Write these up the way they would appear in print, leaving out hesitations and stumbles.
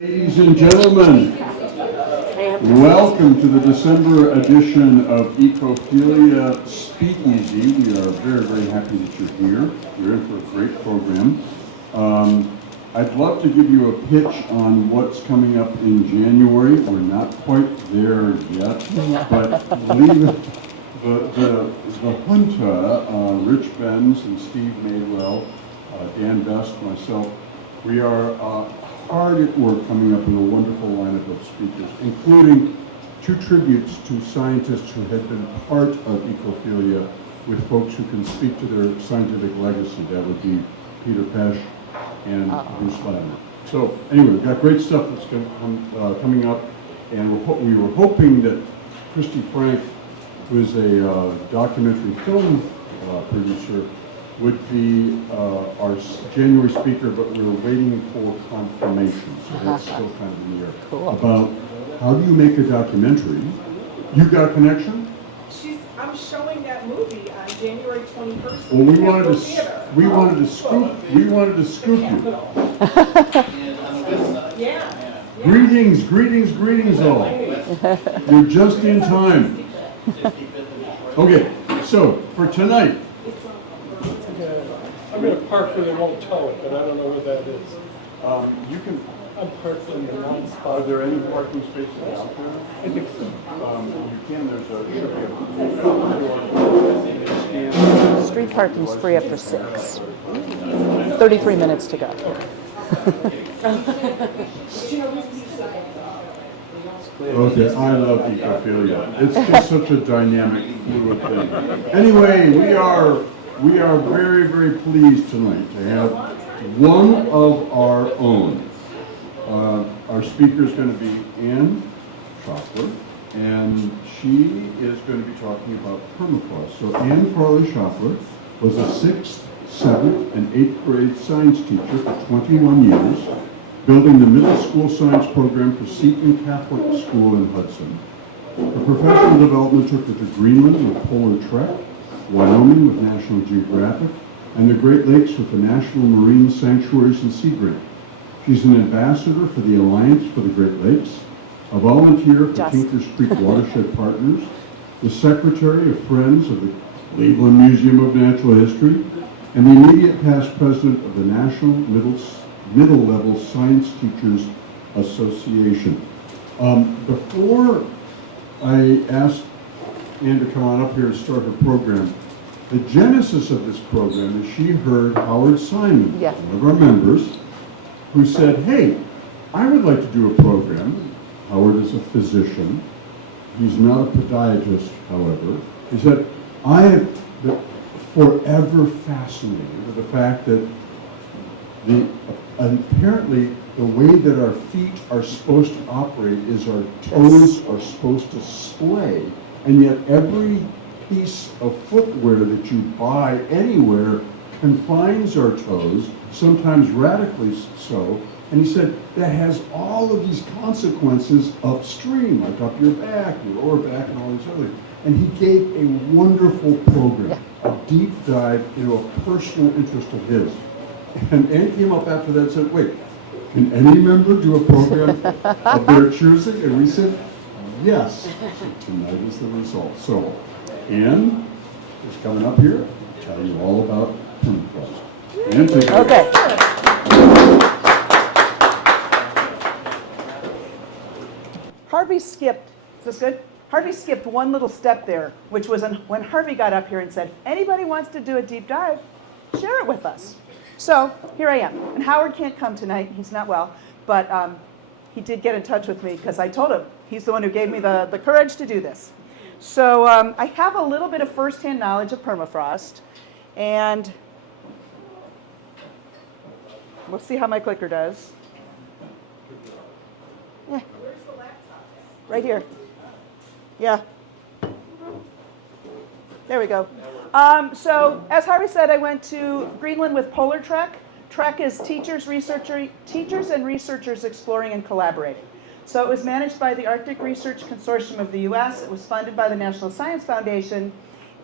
Ladies and gentlemen, welcome to the December edition of Ecophilia Speakeasy. We are very, very happy that you're here. You're in for a great program. I'd love to give you a pitch on what's coming up in January. We're not quite there yet, but believe it, the Junta, Rich Benz and Steve Madewell, Dan Best, myself, we are hard at work coming up with a wonderful lineup of speakers, including two tributes to scientists who had been part of Ecophilia with folks who can speak to their scientific legacy. That would be Peter Pesch and Bruce Ladner. So anyway, we've got great stuff that's coming up, and we were hoping that Christy Frank, who is a documentary film producer, would be our January speaker, but we're waiting for confirmation, so that's still kind of in the air. Cool. About how do you make a documentary? You got a connection? I'm showing that movie on January 21st. Well, we wanted to scoop you. Yeah. Greetings all. You're just in time. Okay, so for tonight, I'm going to park where they won't tow it, but I don't know where that is. you can. I'm parked in the one Are spot. there any parking spaces out there? I think so. You can. There's a Street parking's free after 6. 33 minutes to go. Okay, I love Ecophilia. It's just such a dynamic, fluid thing. Anyway, we are very, very pleased tonight to have one of our own. Our speaker is going to be Anne Schoeffler, and she is going to be talking about permafrost. So Anne Farley Schoeffler was a 6th, 7th, and 8th grade science teacher for 21 years, building the middle school science program for Seton Catholic School in Hudson. Her professional development took her to Greenland with PolarTREC, Wyoming with National Geographic, and the Great Lakes with the National Marine Sanctuaries and Sea Grant. She's an ambassador for the Alliance for the Great Lakes, a volunteer for Tinkers Creek Watershed Partners, the secretary of Friends of the Cleveland Museum of Natural History, and the immediate past president of the National Middle Level Science Teachers Association. Before I asked Anne to come on up here and start her program, the genesis of this program is she heard Howard Simon, one of our members, who said, hey, I would like to do a program. Howard is a physician. He's not a podiatrist, however. He said, I am forever fascinated with the fact that apparently the way that our feet are supposed to operate is our toes are supposed to splay, and yet every piece of footwear that you buy anywhere confines our toes, sometimes radically so. And he said that has all of these consequences upstream, like up your back, your lower back, and all these other things. And he gave a wonderful program, a deep dive into a personal interest of his. And Anne came up after that and said, wait, can any member do a program of their choosing? And we said, yes. So tonight is the result. So Anne is coming up here to tell you all about permafrost. Anne, take it away. Okay. Harvey skipped, is this good? Harvey skipped one little step there, which was when Harvey got up here and said, anybody wants to do a deep dive, share it with us. So here I am. And Howard can't come tonight, he's not well, but he did get in touch with me because I told him he's the one who gave me the courage to do this. So I have a little bit of firsthand knowledge of permafrost, and we'll see how my clicker does. Yeah. Where's the laptop? Right here. Yeah. There we go. So, as Harvey said, I went to Greenland with PolarTREC. TREC is Teachers and Researchers Exploring and Collaborating. So it was managed by the Arctic Research Consortium of the U.S. It was funded by the National Science Foundation.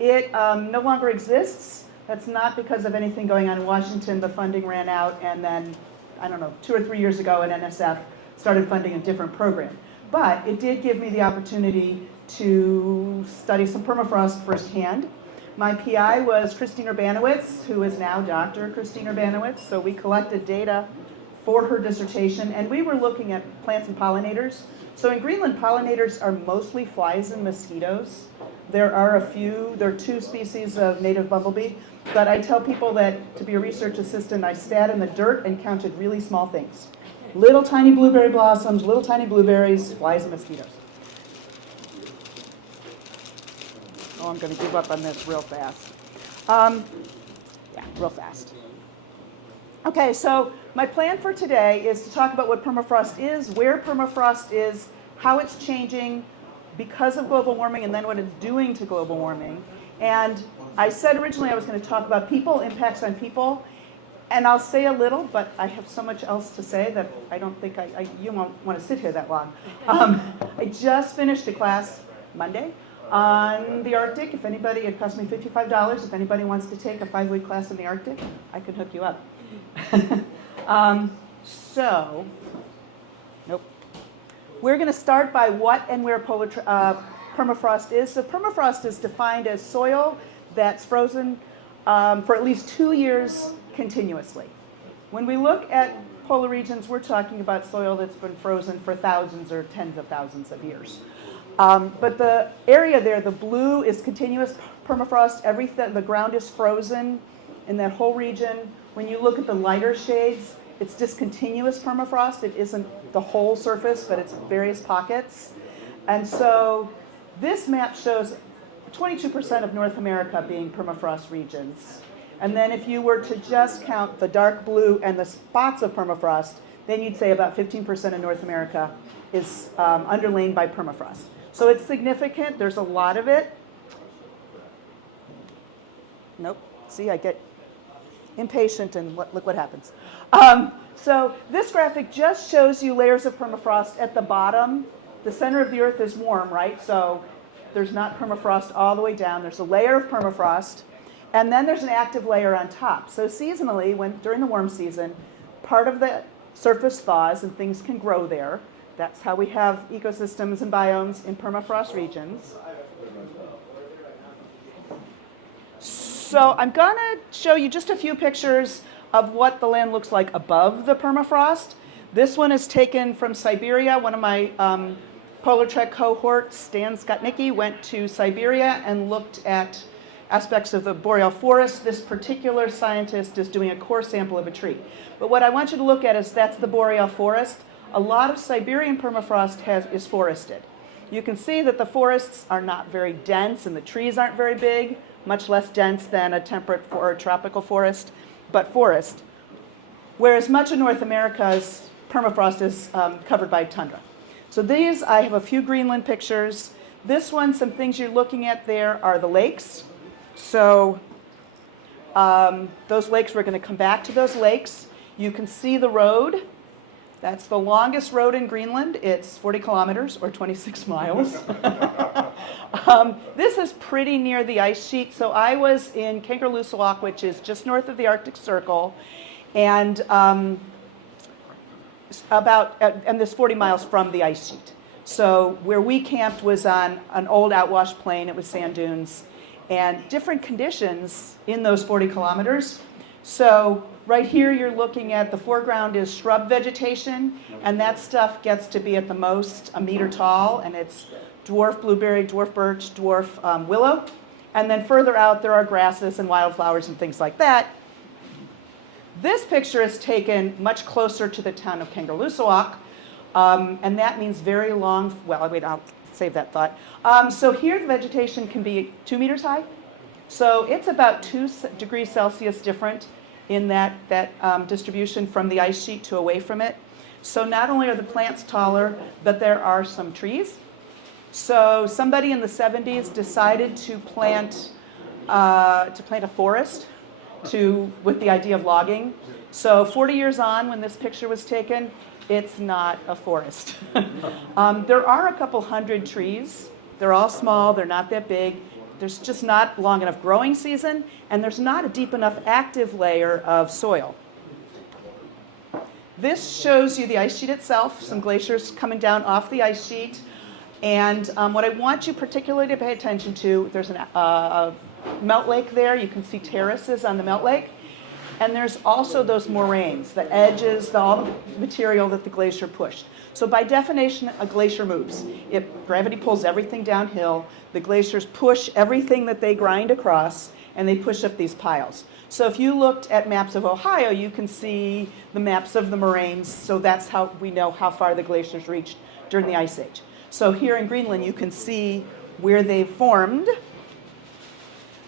It no longer exists. That's not because of anything going on in Washington. The funding ran out, and then, I don't know, 2 or 3 years ago at NSF, started funding a different program. But it did give me the opportunity to study some permafrost firsthand. My PI was Christine Urbanowitz, who is now Dr. Christine Urbanowitz. So we collected data for her dissertation, and we were looking at plants and pollinators. So in Greenland, pollinators are mostly flies and mosquitoes. There are 2 species of native bumblebee, but I tell people that to be a research assistant, I sat in the dirt and counted really small things. Little tiny blueberry blossoms, little tiny blueberries, flies and mosquitoes. Oh, I'm going to give up on this real fast. Real fast. Okay, so my plan for today is to talk about what permafrost is, where permafrost is, how it's changing because of global warming, and then what it's doing to global warming. And I said originally I was going to talk about people, impacts on people, and I'll say a little, but I have so much else to say that I don't think you won't want to sit here that long. I just finished a class Monday on the Arctic. If anybody, it cost me $55. If anybody wants to take a 5-week class in the Arctic, I can hook you up. Nope. We're going to start by what and where permafrost is. So permafrost is defined as soil that's frozen for at least 2 years continuously. When we look at polar regions, we're talking about soil that's been frozen for thousands or tens of thousands of years. But the area there, the blue, is continuous permafrost. The ground is frozen in that whole region. When you look at the lighter shades, it's discontinuous permafrost. It isn't the whole surface, but it's various pockets. And so this map shows 22% of North America being permafrost regions. And then if you were to just count the dark blue and the spots of permafrost, then you'd say about 15% of North America is underlain by permafrost. So it's significant. There's a lot of it. Nope. See, I get impatient and look what happens. So this graphic just shows you layers of permafrost at the bottom. The center of the Earth is warm, right? So there's not permafrost all the way down. There's a layer of permafrost, and then there's an active layer on top. So seasonally, during the warm season, part of the surface thaws and things can grow there. That's how we have ecosystems and biomes in permafrost regions. So I'm going to show you just a few pictures of what the land looks like above the permafrost. This one is taken from Siberia. One of my PolarTREC cohorts, Stan Skotnicki, went to Siberia and looked at aspects of the boreal forest. This particular scientist is doing a core sample of a tree. But what I want you to look at is that's the boreal forest. A lot of Siberian permafrost is forested. You can see that the forests are not very dense and the trees aren't very big, much less dense than a temperate or tropical forest, but forest. Whereas much of North America's permafrost is covered by tundra. So I have a few Greenland pictures. This one, some things you're looking at there are the lakes. So those lakes, we're going to come back to those lakes. You can see the road. That's the longest road in Greenland. It's 40 kilometers or 26 miles. This is pretty near the ice sheet. So I was in Kangerlussuaq, which is just north of the Arctic Circle, and this 40 miles from the ice sheet. So where we camped was on an old outwash plain. It was sand dunes and different conditions in those 40 kilometers. So right here you're looking at the foreground is shrub vegetation, and that stuff gets to be at the most a meter tall, and it's dwarf blueberry, dwarf birch, dwarf willow. And then further out there are grasses and wildflowers and things like that. This picture is taken much closer to the town of Kangerlussuaq, and that means very long, well, wait, I'll save that thought. So here the vegetation can be 2 meters high. So it's about 2 degrees Celsius different in that distribution from the ice sheet to away from it. So not only are the plants taller, but there are some trees. So somebody in the 70s decided to plant a forest with the idea of logging. So 40 years on, when this picture was taken, it's not a forest. There are a couple hundred trees. They're all small. They're not that big. There's just not long enough growing season, and there's not a deep enough active layer of soil. This shows you the ice sheet itself, some glaciers coming down off the ice sheet. And what I want you particularly to pay attention to, there's a melt lake there. You can see terraces on the melt lake. And there's also those moraines, the edges, all the material that the glacier pushed. So by definition, a glacier moves. Gravity pulls everything downhill. The glaciers push everything that they grind across, and they push up these piles. So if you looked at maps of Ohio, you can see the maps of the moraines. So that's how we know how far the glaciers reached during the Ice Age. So here in Greenland, you can see where they formed.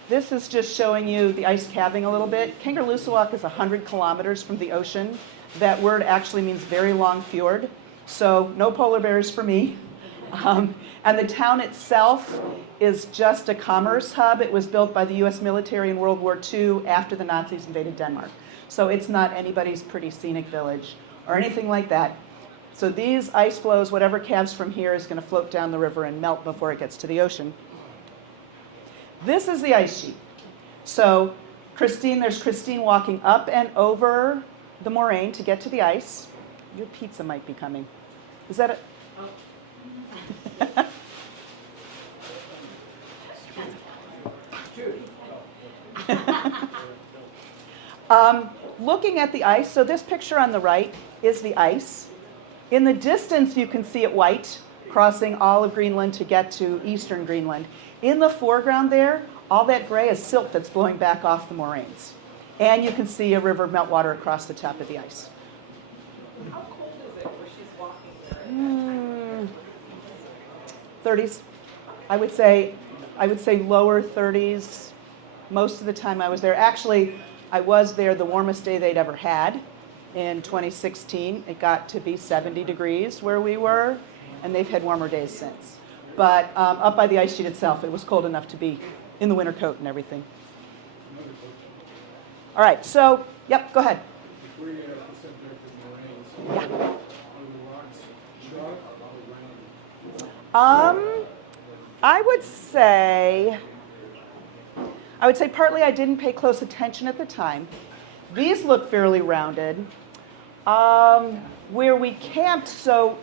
This is just showing you the ice calving a little bit. Kangerlussuaq is 100 kilometers from the ocean. That word actually means very long fjord. So no polar bears for me. And the town itself is just a commerce hub. It was built by the US military in World War II after the Nazis invaded Denmark. So it's not anybody's pretty scenic village or anything like that. So these ice flows, whatever calves from here, is going to float down the river and melt before it gets to the ocean. This is the ice sheet. So there's Christine walking up and over the moraine to get to the ice. Your pizza might be coming. Is that it? Looking at the ice, so this picture on the right is the ice. In the distance, you can see it white, crossing all of Greenland to get to eastern Greenland. In the foreground there, all that gray is silt that's blowing back off the moraines. And you can see a river of meltwater across the top of the ice. How cold is it where she's walking there? 30s. I would say lower 30s most of the time I was there. Actually, I was there the warmest day they'd ever had in 2016. It got to be 70 degrees where we were, and they've had warmer days since. But up by the ice sheet itself, it was cold enough to be in the winter coat and everything. All right, so, yep, go ahead. Before you get up the subject of moraines, Yeah. are the rocks sharp or rounded? I would say partly I didn't pay close attention at the time. These look fairly rounded. Where we camped, so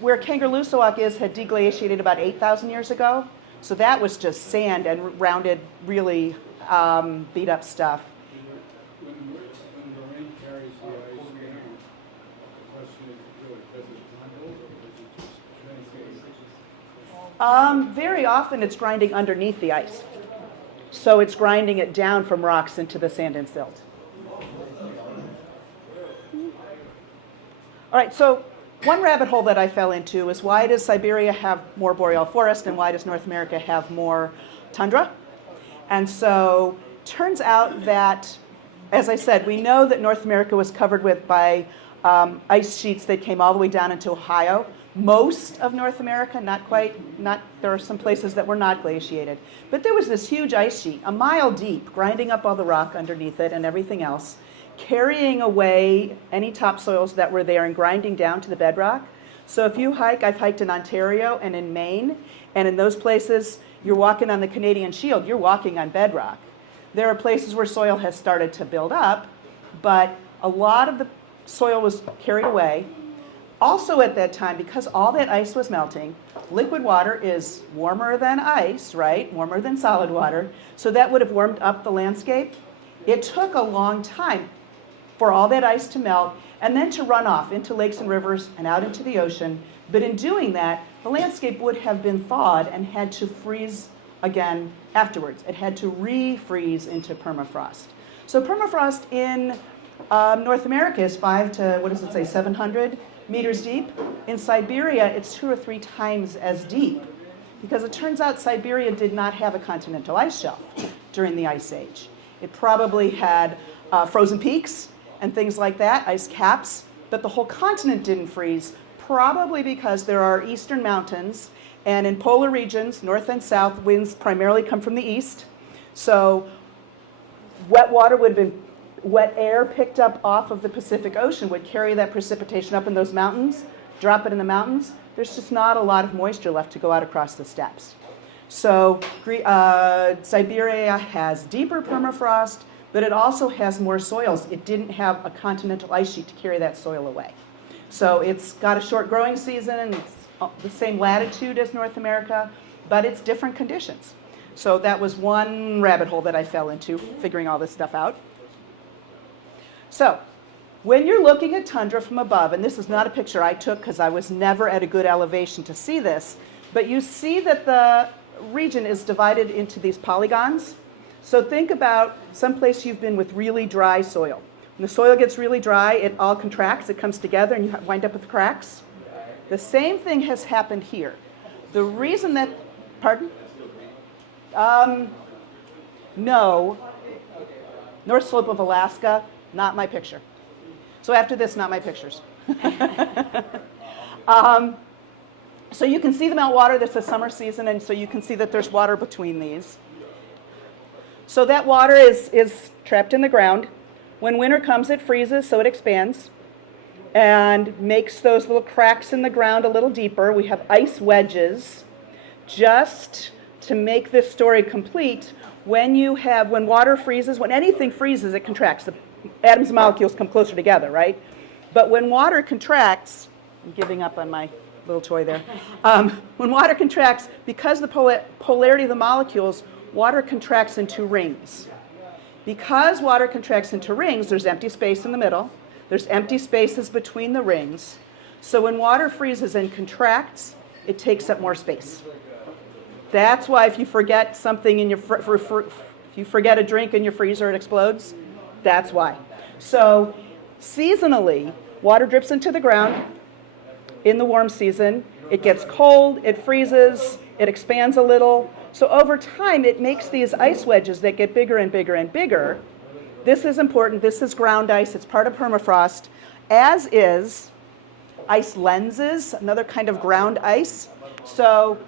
where Kangerlussuaq is had deglaciated about 8,000 years ago. So that was just sand and rounded, really beat up stuff. When the moraine carries the ice down, the question is, does it crumble or does it just transcend? Very often it's grinding underneath the ice. So it's grinding it down from rocks into the sand and silt. All right, so one rabbit hole that I fell into is why does Siberia have more boreal forest and why does North America have more tundra? And so turns out that, as I said, we know that North America was covered by ice sheets that came all the way down into Ohio. Most of North America, there are some places that were not glaciated. But there was this huge ice sheet, a mile deep, grinding up all the rock underneath it and everything else, carrying away any topsoils that were there and grinding down to the bedrock. So if you hike, I've hiked in Ontario and in Maine, and in those places, you're walking on the Canadian Shield, you're walking on bedrock. There are places where soil has started to build up, but a lot of the soil was carried away. Also at that time, because all that ice was melting, liquid water is warmer than ice, right? Warmer than solid water. So that would have warmed up the landscape. It took a long time for all that ice to melt and then to run off into lakes and rivers and out into the ocean. But in doing that, the landscape would have been thawed and had to freeze again afterwards. It had to refreeze into permafrost. So permafrost in North America is 700 meters deep. In Siberia, it's 2 or 3 times as deep because it turns out Siberia did not have a continental ice shelf during the Ice Age. It probably had frozen peaks and things like that, ice caps, but the whole continent didn't freeze, probably because there are eastern mountains, and in polar regions, north and south, winds primarily come from the east. So wet air picked up off of the Pacific Ocean would carry that precipitation up in those mountains, drop it in the mountains. There's just not a lot of moisture left to go out across the steppes. So Siberia has deeper permafrost, but it also has more soils. It didn't have a continental ice sheet to carry that soil away. So it's got a short growing season, and it's the same latitude as North America, but it's different conditions. So that was one rabbit hole that I fell into, figuring all this stuff out. So when you're looking at tundra from above, and this is not a picture I took because I was never at a good elevation to see this, but you see that the region is divided into these polygons. So think about someplace you've been with really dry soil. When the soil gets really dry, it all contracts, it comes together, and you wind up with cracks. The same thing has happened here. The reason that, pardon? No. North slope of Alaska, not my picture. So after this, not my pictures. So you can see the meltwater, that's the summer season, and so you can see that there's water between these. So that water is trapped in the ground. When winter comes, it freezes, so it expands and makes those little cracks in the ground a little deeper. We have ice wedges. Just to make this story complete, when water freezes, when anything freezes, it contracts. The atoms and molecules come closer together, right? But when water contracts, I'm giving up on my little toy there. When water contracts, because the polarity of the molecules, water contracts into rings. Because water contracts into rings, there's empty space in the middle. There's empty spaces between the rings. So when water freezes and contracts, it takes up more space. That's why if you forget something in your if you forget a drink in your freezer, it explodes. That's why. So seasonally, water drips into the ground in the warm season. It gets cold, it freezes, it expands a little. So over time, it makes these ice wedges that get bigger and bigger and bigger. This is important. This is ground ice. It's part of permafrost, as is ice lenses, another kind of ground ice. So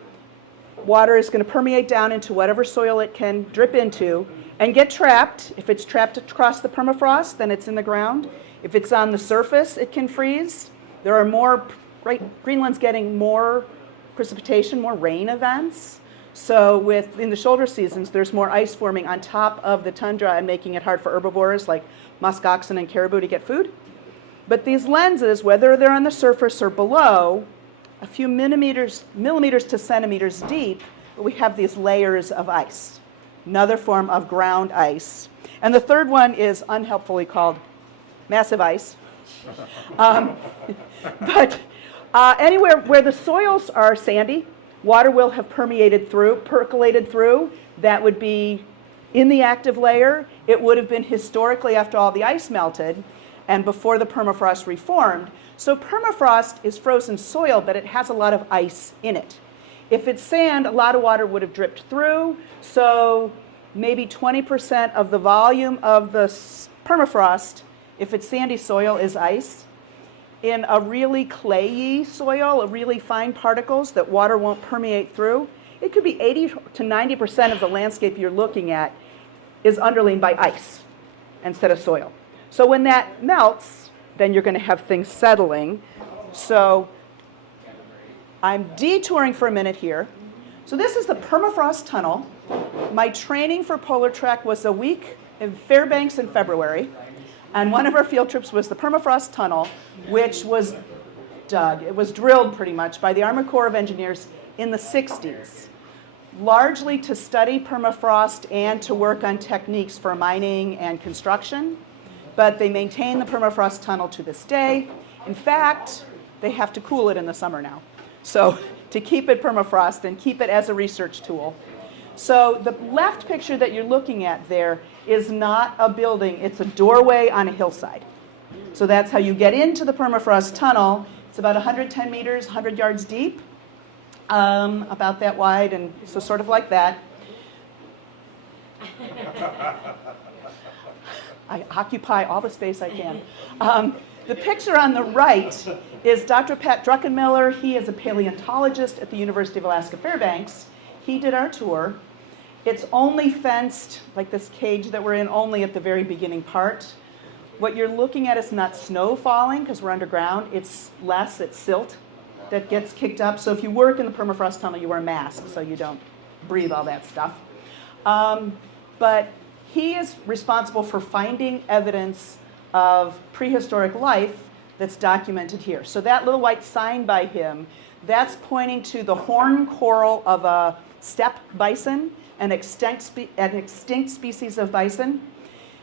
water is going to permeate down into whatever soil it can drip into and get trapped. If it's trapped across the permafrost, then it's in the ground. If it's on the surface, it can freeze. There are more, right? Greenland's getting more precipitation, more rain events. So in the shoulder seasons, there's more ice forming on top of the tundra and making it hard for herbivores like musk oxen and caribou to get food. But these lenses, whether they're on the surface or below, a few millimeters to centimeters deep, we have these layers of ice, another form of ground ice. And the third one is unhelpfully called massive ice. But anywhere where the soils are sandy, water will have percolated through. That would be in the active layer. It would have been historically after all the ice melted and before the permafrost reformed. So permafrost is frozen soil, but it has a lot of ice in it. If it's sand, a lot of water would have dripped through. So maybe 20% of the volume of the permafrost, if it's sandy soil, is ice. In a really clayey soil, a really fine particles that water won't permeate through, it could be 80 to 90% of the landscape you're looking at is underlain by ice instead of soil. So when that melts, then you're going to have things settling. So I'm detouring for a minute here. So this is the permafrost tunnel. My training for PolarTREC was a week in Fairbanks in February. And one of our field trips was the Permafrost Tunnel, which was dug. It was drilled pretty much by the Army Corps of Engineers in the 60s, largely to study permafrost and to work on techniques for mining and construction. But they maintain the permafrost tunnel to this day. In fact, they have to cool it in the summer now. So to keep it permafrost and keep it as a research tool. So the left picture that you're looking at there is not a building, it's a doorway on a hillside. So that's how you get into the permafrost tunnel. It's about 110 meters, 100 yards deep, about that wide, and so sort of like that. I occupy all the space I can. The picture on the right is Dr. Pat Druckenmiller. He is a paleontologist at the University of Alaska Fairbanks. He did our tour. It's only fenced, like this cage that we're in, only at the very beginning part. What you're looking at is not snow falling, because we're underground. It's silt that gets kicked up. So if you work in the permafrost tunnel, you wear a mask, so you don't breathe all that stuff. But he is responsible for finding evidence of prehistoric life that's documented here. So that little white sign by him, that's pointing to the horn coral of a steppe bison, an extinct species of bison.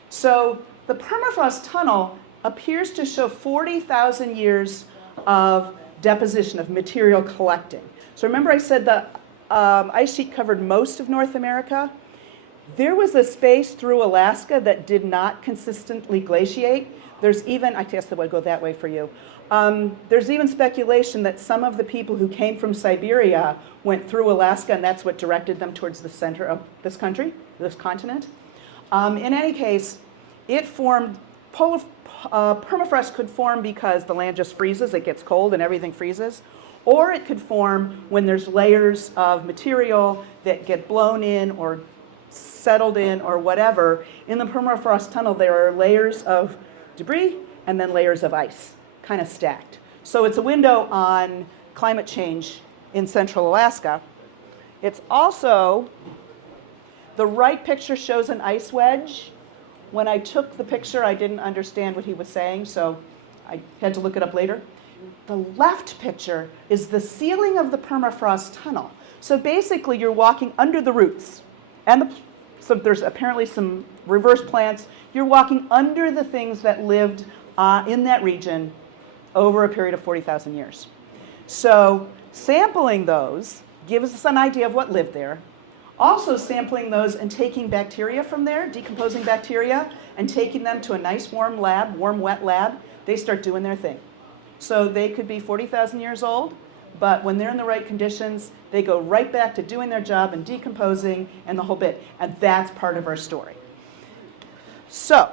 So the permafrost tunnel appears to show 40,000 years of deposition, of material collecting. So remember I said the ice sheet covered most of North America? There was a space through Alaska that did not consistently glaciate. There's even, I guess that would go that way for you. There's even speculation that some of the people who came from Siberia went through Alaska, and that's what directed them towards the center of this country, this continent. In any case, it formed, permafrost could form because the land just freezes, it gets cold and everything freezes, or it could form when there's layers of material that get blown in or settled in or whatever. In the permafrost tunnel, there are layers of debris and then layers of ice, kind of stacked. So it's a window on climate change in central Alaska. It's also, the right picture shows an ice wedge. When I took the picture, I didn't understand what he was saying, so I had to look it up later. The left picture is the ceiling of the permafrost tunnel. So basically, you're walking under the roots, and so there's apparently some reverse plants. You're walking under the things that lived in that region over a period of 40,000 years. So sampling those gives us an idea of what lived there. Also sampling those and taking bacteria from there, decomposing bacteria, and taking them to a nice warm lab, warm wet lab, they start doing their thing. So they could be 40,000 years old, but when they're in the right conditions, they go right back to doing their job and decomposing and the whole bit. And that's part of our story. So,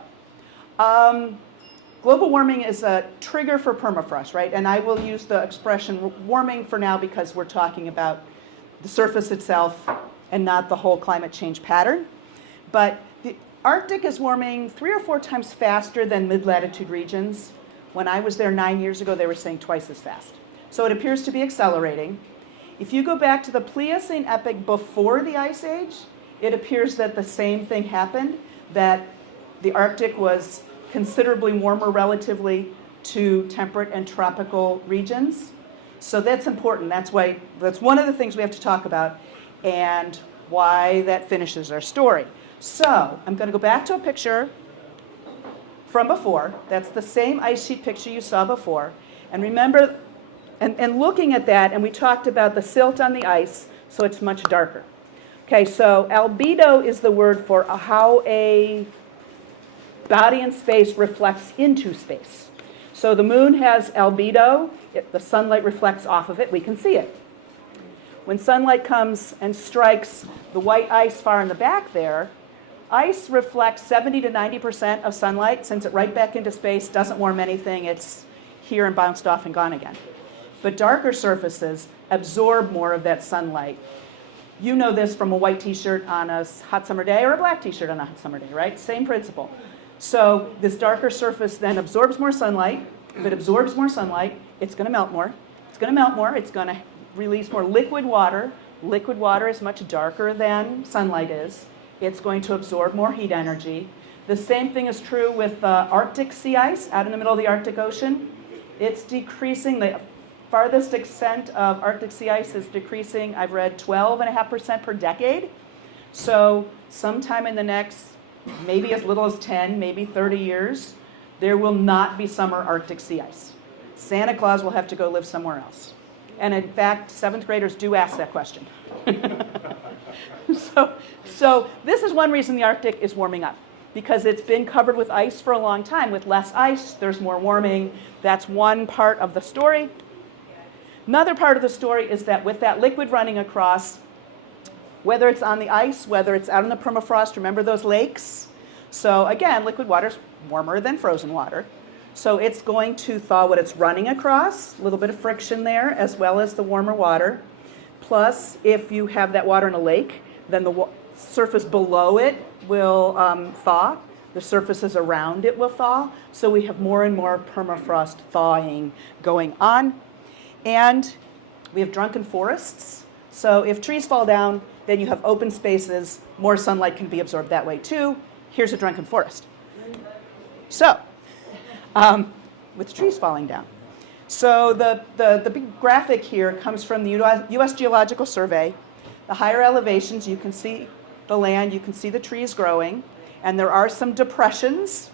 global warming is a trigger for permafrost, right? And I will use the expression warming for now because we're talking about the surface itself and not the whole climate change pattern. But the Arctic is warming 3 or 4 times faster than mid-latitude regions. When I was there 9 years ago, they were saying twice as fast. So it appears to be accelerating. If you go back to the Pliocene epoch before the Ice Age, it appears that the same thing happened, that the Arctic was considerably warmer relatively to temperate and tropical regions. So that's important. That's one of the things we have to talk about and why that finishes our story. So I'm going to go back to a picture from before. That's the same ice sheet picture you saw before. And remember, and looking at that, and we talked about the silt on the ice, so it's much darker. Okay, so albedo is the word for how a body in space reflects into space. So the moon has albedo. The sunlight reflects off of it. We can see it. When sunlight comes and strikes the white ice far in the back there, ice reflects 70 to 90% of sunlight, sends it right back into space, doesn't warm anything. It's here and bounced off and gone again. But darker surfaces absorb more of that sunlight. You know this from a white t-shirt on a hot summer day or a black t-shirt on a hot summer day, right? Same principle. So this darker surface then absorbs more sunlight. If it absorbs more sunlight, it's going to melt more. It's going to melt more. It's going to release more liquid water. Liquid water is much darker than sunlight is. It's going to absorb more heat energy. The same thing is true with Arctic sea ice out in the middle of the Arctic Ocean. It's decreasing. The farthest extent of Arctic sea ice is decreasing, I've read, 12.5% per decade. So sometime in the next, maybe as little as 10, maybe 30 years, there will not be summer Arctic sea ice. Santa Claus will have to go live somewhere else. And in fact, 7th graders do ask that question. So this is one reason the Arctic is warming up, because it's been covered with ice for a long time. With less ice, there's more warming. That's one part of the story. Another part of the story is that with that liquid running across, whether it's on the ice, whether it's out in the permafrost, remember those lakes? So again, liquid water's warmer than frozen water. So it's going to thaw what it's running across, a little bit of friction there, as well as the warmer water. Plus, if you have that water in a lake, then the surface below it will thaw. The surfaces around it will thaw. So we have more and more permafrost thawing going on. And we have drunken forests. So if trees fall down, then you have open spaces. More sunlight can be absorbed that way too. here's a drunken forest. So, with trees falling down. So the big graphic here comes from the U.S. Geological Survey. The higher elevations, you can see the land, you can see the trees growing, and there are some depressions.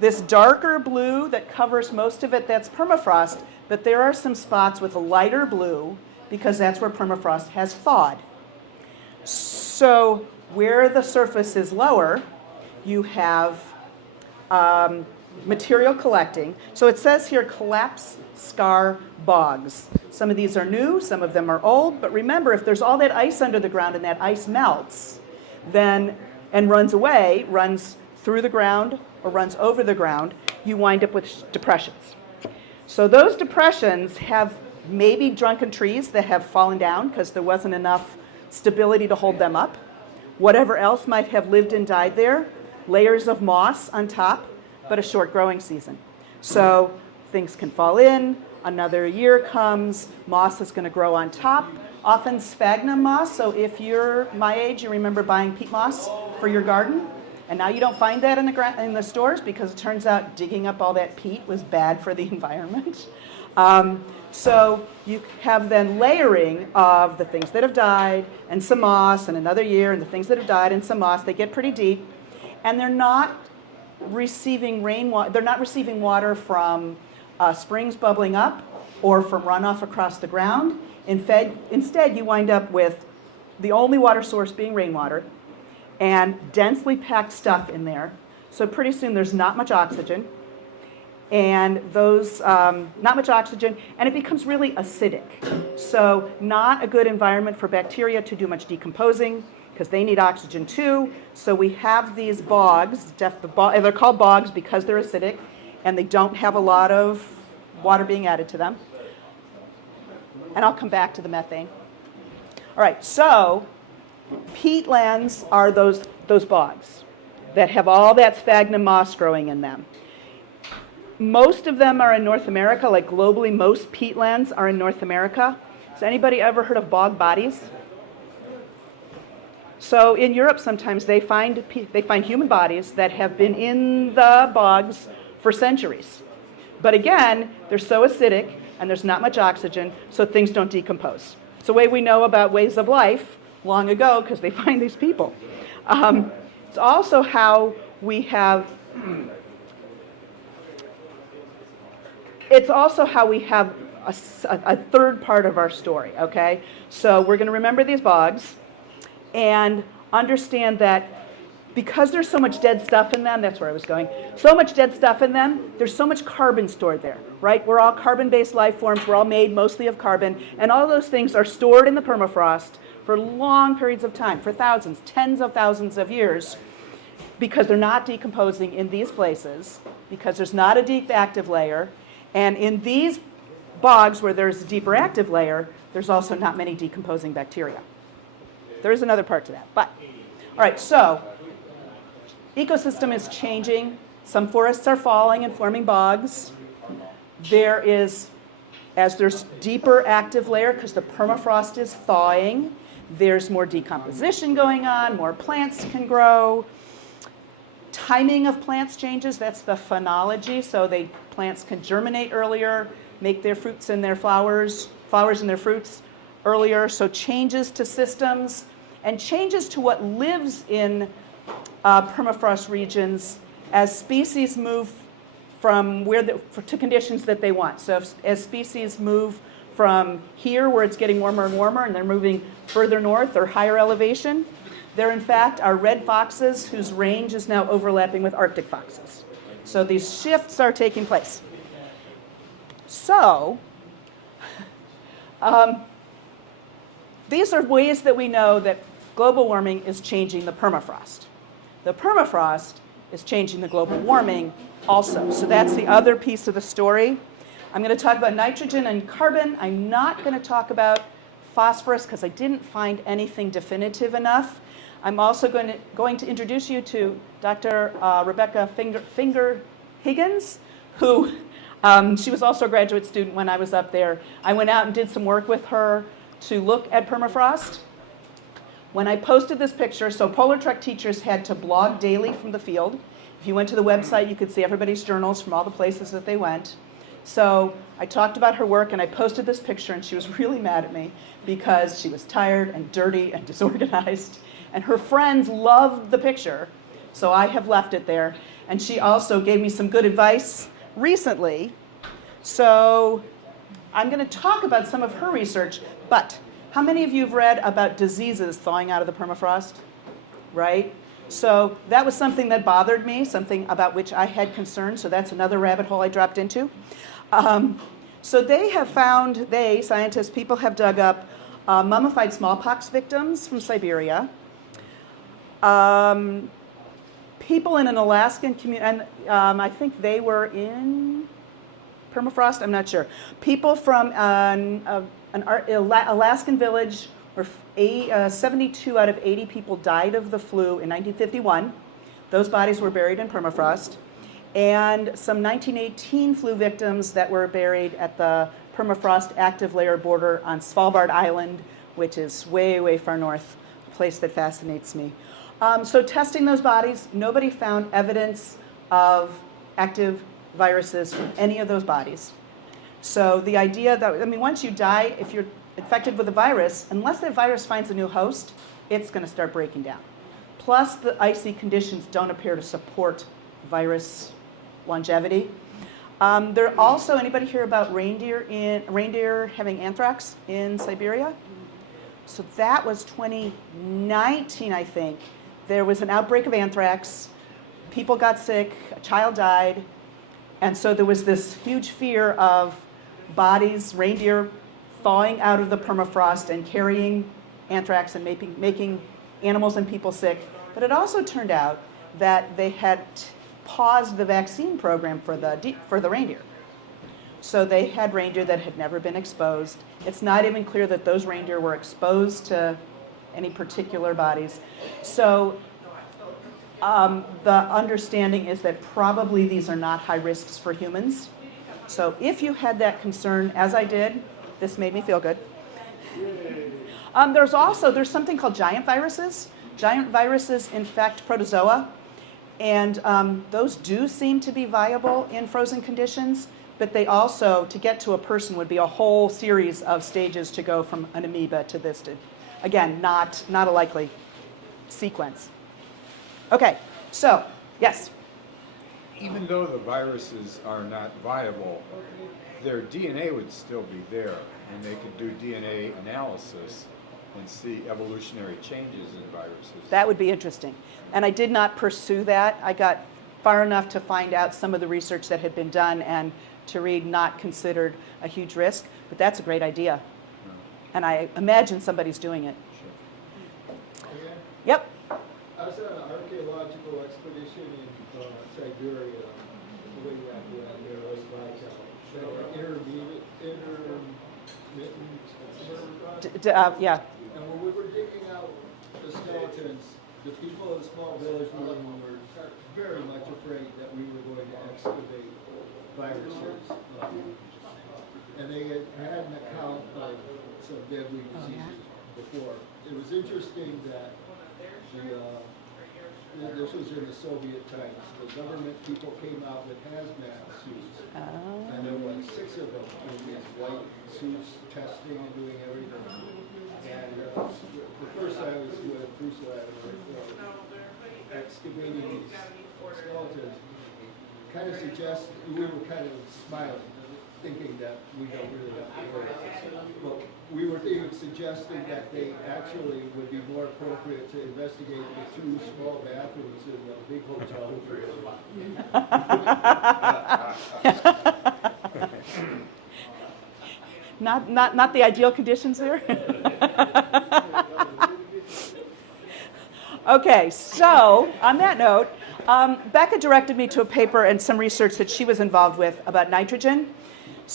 This darker blue that covers most of it, that's permafrost, but there are some spots with a lighter blue because that's where permafrost has thawed. So where the surface is lower, you have material collecting. So it says here collapse scar bogs. Some of these are new, some of them are old, but remember, if there's all that ice under the ground and that ice melts, then and runs away, runs through the ground or runs over the ground, you wind up with depressions. So those depressions have maybe drunken trees that have fallen down because there wasn't enough stability to hold them up. Whatever else might have lived and died there, layers of moss on top, but a short growing season. So things can fall in, another year comes, moss is going to grow on top, often sphagnum moss. So if you're my age, you remember buying peat moss for your garden, and now you don't find that in the stores because it turns out digging up all that peat was bad for the environment. So you have then layering of the things that have died and some moss and another year and the things that have died and some moss. They get pretty deep, and they're not receiving rainwater. They're not receiving water from springs bubbling up or from runoff across the ground. Instead, you wind up with the only water source being rainwater and densely packed stuff in there. So pretty soon there's not much oxygen, and not much oxygen, and it becomes really acidic. So not a good environment for bacteria to do much decomposing because they need oxygen too. So we have these bogs, they're called bogs because they're acidic, and they don't have a lot of water being added to them. And I'll come back to the methane. All right, so peatlands are those bogs that have all that sphagnum moss growing in them. Most of them are in North America, like globally, most peatlands are in North America. Has anybody ever heard of bog bodies? So in Europe, sometimes they find human bodies that have been in the bogs for centuries. But again, they're so acidic and there's not much oxygen, so things don't decompose. It's a way we know about ways of life long ago because they find these people. It's also how we have a third part of our story, okay? So we're going to remember these bogs and understand that because there's so much dead stuff in them, that's where I was going, so much dead stuff in them, there's so much carbon stored there, right? We're all carbon-based life forms. We're all made mostly of carbon, and all those things are stored in the permafrost for long periods of time, for thousands, tens of thousands of years, because they're not decomposing in these places, because there's not a deep active layer, and in these bogs where there's a deeper active layer, there's also not many decomposing bacteria. There is another part to that, but, all right, so ecosystem is changing. Some forests are falling and forming bogs. As there's deeper active layer, because the permafrost is thawing, there's more decomposition going on, more plants can grow. Timing of plants changes, that's the phenology, so plants can germinate earlier, make their fruits and their flowers and their fruits earlier, so changes to systems and changes to what lives in permafrost regions as species move from to conditions that they want. So as species move from here where it's getting warmer and warmer and they're moving further north or higher elevation, there in fact are red foxes whose range is now overlapping with Arctic foxes. So these shifts are taking place. So these are ways that we know that global warming is changing the permafrost. The permafrost is changing the global warming also. So that's the other piece of the story. I'm going to talk about nitrogen and carbon. I'm not going to talk about phosphorus because I didn't find anything definitive enough. I'm also going to introduce you to Dr. Rebecca Finger Higgins, who she was also a graduate student when I was up there. I went out and did some work with her to look at permafrost. When I posted this picture, so PolarTREC teachers had to blog daily from the field. If you went to the website, you could see everybody's journals from all the places that they went. So I talked about her work and I posted this picture, and she was really mad at me because she was tired and dirty and disorganized. And her friends loved the picture, so I have left it there. And she also gave me some good advice recently. So I'm going to talk about some of her research, but how many of you have read about diseases thawing out of the permafrost? Right? So that was something that bothered me, something about which I had concerns, so that's another rabbit hole I dropped into. So they have found, scientists, people have dug up mummified smallpox victims from Siberia, people in an Alaskan community, and I think they were in permafrost, I'm not sure. People from an Alaskan village where 72 out of 80 people died of the flu in 1951. Those bodies were buried in permafrost. And some 1918 flu victims that were buried at the permafrost active layer border on Svalbard Island, which is way, way far north, a place that fascinates me. So testing those bodies, nobody found evidence of active viruses from any of those bodies. So the idea that, I mean, once you die, if you're infected with a virus, unless that virus finds a new host, it's going to start breaking down. Plus, the icy conditions don't appear to support virus longevity. There are also, anybody hear about reindeer having anthrax in Siberia? So that was 2019, I think. There was an outbreak of anthrax. People got sick. A child died. And so there was this huge fear of bodies, reindeer, thawing out of the permafrost and carrying anthrax and making animals and people sick. But it also turned out that they had paused the vaccine program for the reindeer. So they had reindeer that had never been exposed. It's not even clear that those reindeer were exposed to any particular bodies. So the understanding is that probably these are not high risks for humans. So if you had that concern, as I did, this made me feel good. There's something called giant viruses. Giant viruses infect protozoa, and those do seem to be viable in frozen conditions, but they also, to get to a person, would be a whole series of stages to go from an amoeba to this. Again, not a likely sequence. Okay, so, yes? Even though the viruses are not viable, their DNA would still be there, and they could do DNA analysis and see evolutionary changes in viruses. That would be interesting. And I did not pursue that. I got far enough to find out some of the research that had been done and to read not considered a huge risk, but that's a great idea. And I imagine somebody's doing it. Sure. Yep. I was on an archaeological expedition in Siberia way back when. There was like intermittent Yeah. And when we were digging out the skeletons, the people in the small village were very much afraid that we were going to excavate viruses. And they had an account of some deadly diseases before. It was interesting that this was in the Soviet times. The government people came out with hazmat suits. And there were like 6 of them in these white suits, testing and doing everything. And the first I was with Bruce excavating these skeletons, kind of suggests, we were kind of smiling, thinking that we don't really have to worry. But we were even suggesting that they actually would be more appropriate to investigate the 2 small bathrooms in the big hotel room. Not the ideal conditions there. Okay, so on that note, Becca directed me to a paper and some research that she was involved with about nitrogen.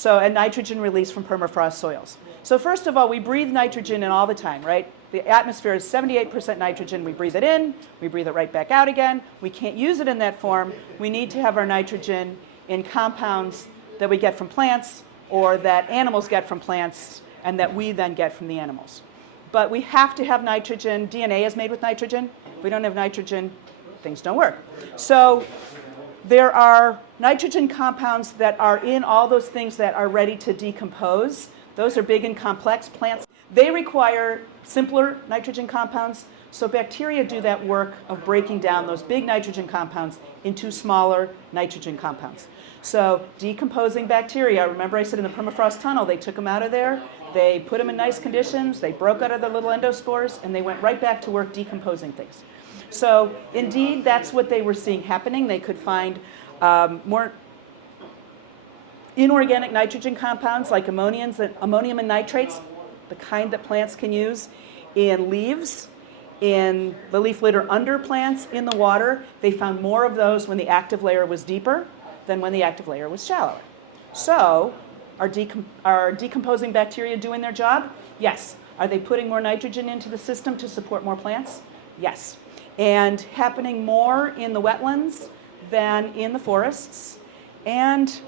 And nitrogen release from permafrost soils. So first of all, we breathe nitrogen in all the time, right? The atmosphere is 78% nitrogen. We breathe it in, we breathe it right back out again. We can't use it in that form. We need to have our nitrogen in compounds that we get from plants or that animals get from plants and that we then get from the animals. But we have to have nitrogen. DNA is made with nitrogen. If we don't have nitrogen, things don't work. So there are nitrogen compounds that are in all those things that are ready to decompose. Those are big and complex plants. They require simpler nitrogen compounds. So bacteria do that work of breaking down those big nitrogen compounds into smaller nitrogen compounds. So decomposing bacteria, remember I said in the permafrost tunnel, they took them out of there, they put them in nice conditions, they broke out of their little endospores, and they went right back to work decomposing things. So indeed, that's what they were seeing happening. They could find more inorganic nitrogen compounds like ammonium and nitrates, the kind that plants can use in leaves, in the leaf litter under plants, in the water. They found more of those when the active layer was deeper than when the active layer was shallower. So are decomposing bacteria doing their job? Yes. Are they putting more nitrogen into the system to support more plants? Yes. And happening more in the wetlands than in the forests, and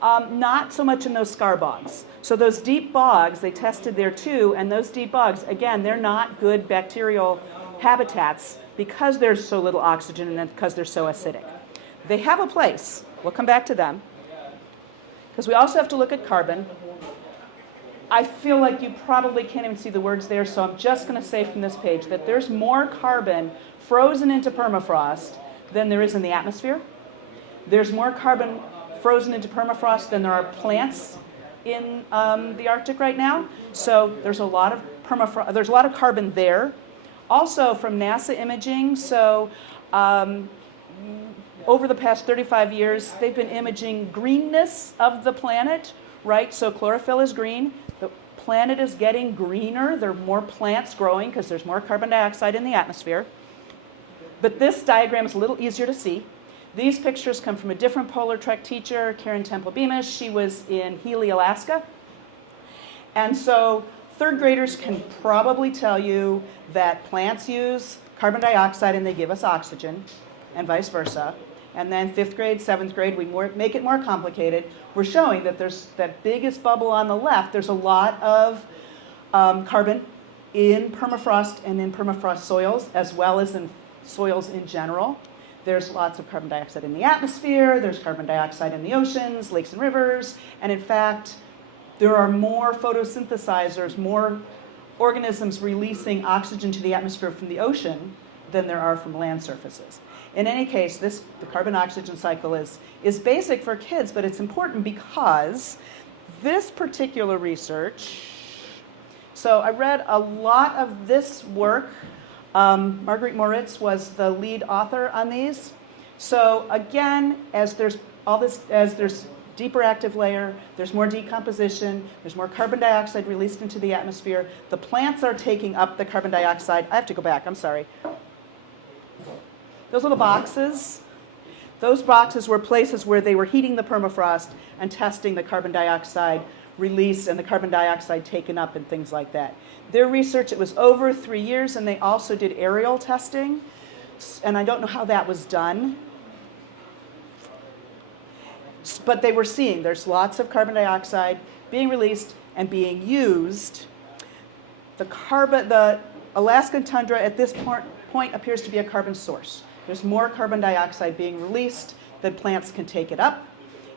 not so much in those scar bogs. So those deep bogs, they tested there too, and those deep bogs, again, they're not good bacterial habitats because there's so little oxygen and because they're so acidic. They have a place. We'll come back to them. Because we also have to look at carbon. I feel like you probably can't even see the words there, so I'm just going to say from this page that there's more carbon frozen into permafrost than there is in the atmosphere. There's more carbon frozen into permafrost than there are plants in the Arctic right now. So there's a lot of there's a lot of carbon there. Also from NASA imaging, so over the past 35 years, they've been imaging greenness of the planet, right? So chlorophyll is green. The planet is getting greener. There are more plants growing because there's more carbon dioxide in the atmosphere. But this diagram is a little easier to see. These pictures come from a different PolarTREC teacher, Karen Temple-Beamish. She was in Healy, Alaska. And so third graders can probably tell you that plants use carbon dioxide and they give us oxygen, and vice versa. And then fifth grade, seventh grade, we make it more complicated. We're showing that there's that biggest bubble on the left. There's a lot of carbon in permafrost and in permafrost soils, as well as in soils in general. There's lots of carbon dioxide in the atmosphere. There's carbon dioxide in the oceans, lakes and rivers. And in fact, there are more photosynthesizers, more organisms releasing oxygen to the atmosphere from the ocean than there are from land surfaces. In any case, the carbon-oxygen cycle is basic for kids, but it's important because this particular research, so I read a lot of this work. Marguerite Moritz was the lead author on these. So again, as there's deeper active layer, there's more decomposition, there's more carbon dioxide released into the atmosphere. The plants are taking up the carbon dioxide. I have to go back, I'm sorry. Those little boxes, those boxes were places where they were heating the permafrost and testing the carbon dioxide release and the carbon dioxide taken up and things like that. Their research, it was over 3 years, and they also did aerial testing, and I don't know how that was done. But they were seeing there's lots of carbon dioxide being released and being used. The Alaskan tundra at this point appears to be a carbon source. There's more carbon dioxide being released than plants can take it up.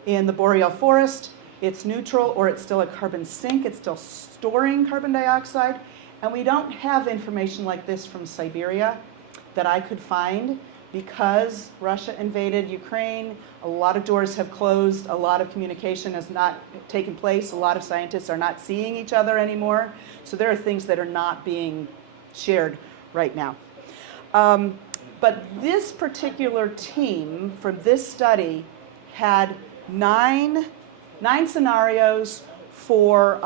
In the boreal forest, it's neutral or it's still a carbon sink. It's still storing carbon dioxide. And we don't have information like this from Siberia that I could find because Russia invaded Ukraine. A lot of doors have closed. A lot of communication has not taken place. A lot of scientists are not seeing each other anymore. So there are things that are not being shared right now. But this particular team from this study had nine scenarios for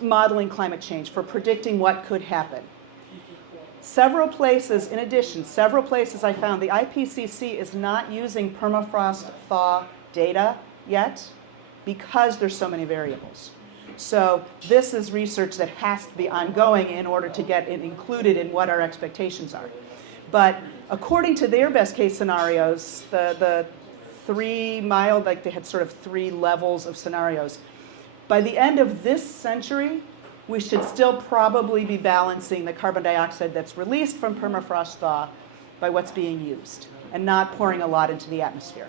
modeling climate change, for predicting what could happen. Several places I found, the IPCC is not using permafrost thaw data yet because there's so many variables. So this is research that has to be ongoing in order to get it included in what our expectations are. But according to their best case scenarios, the 3 mild, like they had sort of 3 levels of scenarios. By the end of this century, we should still probably be balancing the carbon dioxide that's released from permafrost thaw by what's being used and not pouring a lot into the atmosphere.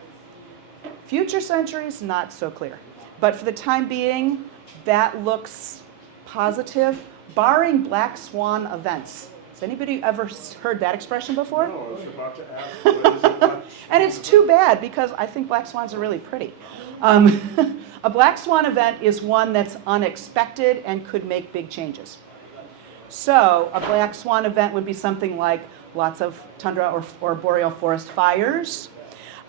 Future centuries, not so clear. But for the time being, that looks positive, barring black swan events. Has anybody ever heard that expression before? No, I was about to ask, what is it like? And it's too bad because I think black swans are really pretty. A black swan event is one that's unexpected and could make big changes. So a black swan event would be something like lots of tundra or boreal forest fires,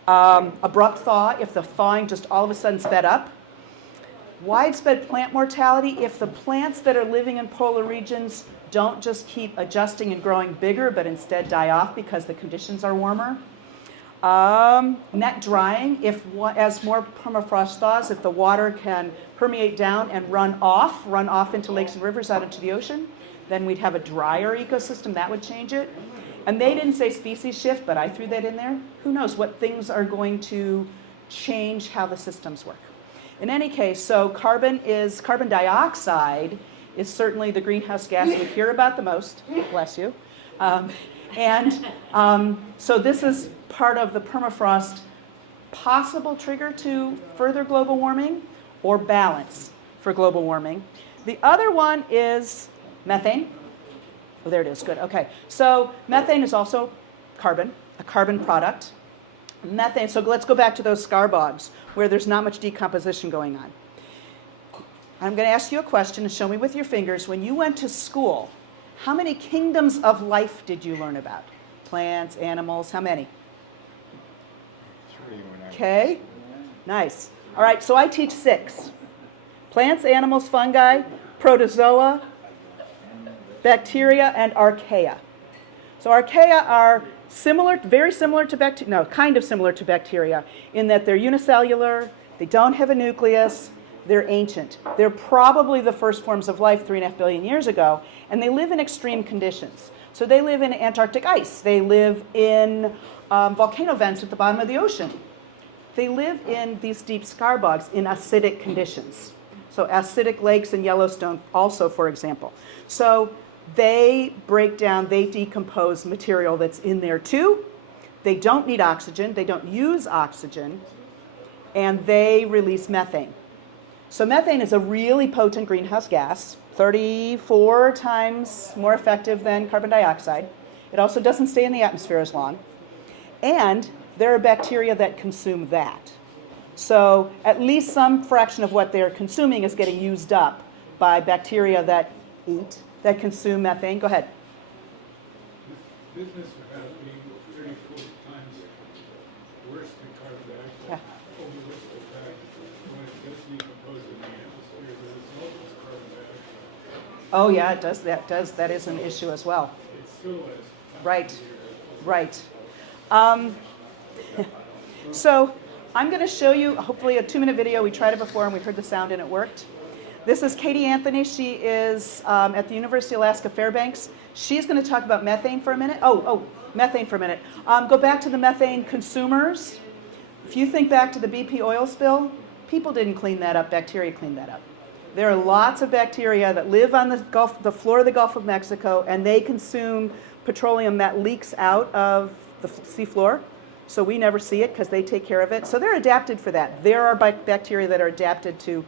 abrupt thaw if the thawing just all of a sudden sped up, widespread plant mortality if the plants that are living in polar regions don't just keep adjusting and growing bigger, but instead die off because the conditions are warmer. Net drying, as more permafrost thaws, if the water can permeate down and run off into lakes and rivers out into the ocean, then we'd have a drier ecosystem. That would change it. And they didn't say species shift, but I threw that in there. Who knows what things are going to change how the systems work. In any case, so carbon dioxide is certainly the greenhouse gas we hear about the most. Bless you. So this is part of the permafrost possible trigger to further global warming or balance for global warming. The other one is methane. Oh, there it is. Good. Okay. So methane is also carbon, a carbon product. Methane, so let's go back to those scar bogs where there's not much decomposition going on. I'm going to ask you a question and show me with your fingers. When you went to school, how many kingdoms of life did you learn about? Plants, animals, how many? 3 when I Okay, nice. All right, so I teach 6. Plants, animals, fungi, protozoa, bacteria, and archaea. So archaea are very similar to bacteria, no, kind of similar to bacteria in that they're unicellular, they don't have a nucleus, they're ancient. They're probably the first forms of life 3.5 billion years ago, and they live in extreme conditions. So they live in Antarctic ice. They live in volcano vents at the bottom of the ocean. They live in these deep scar bogs in acidic conditions. So acidic lakes in Yellowstone also, for example. So they break down, they decompose material that's in there too. They don't need oxygen, they don't use oxygen, and they release methane. So methane is a really potent greenhouse gas, 34 times more effective than carbon dioxide. It also doesn't stay in the atmosphere as long. And there are bacteria that consume that. So at least some fraction of what they're consuming is getting used up by bacteria that eat, that consume methane. Go ahead. This business about being 34 times worse than carbon dioxide Yeah. overlooks the fact that when it gets decomposed in the atmosphere, the result is carbon dioxide. Oh yeah, it does. That is an issue as well. It still is. Right, right. So I'm going to show you, hopefully, a 2-minute video. We tried it before and we heard the sound and it worked. This is Katie Anthony. She is at the University of Alaska Fairbanks. She's going to talk about methane for a minute. Methane for a minute. Go back to the methane consumers. If you think back to the BP oil spill, people didn't clean that up. Bacteria cleaned that up. There are lots of bacteria that live on the floor of the Gulf of Mexico, and they consume petroleum that leaks out of the seafloor. So we never see it because they take care of it. So they're adapted for that. There are bacteria that are adapted to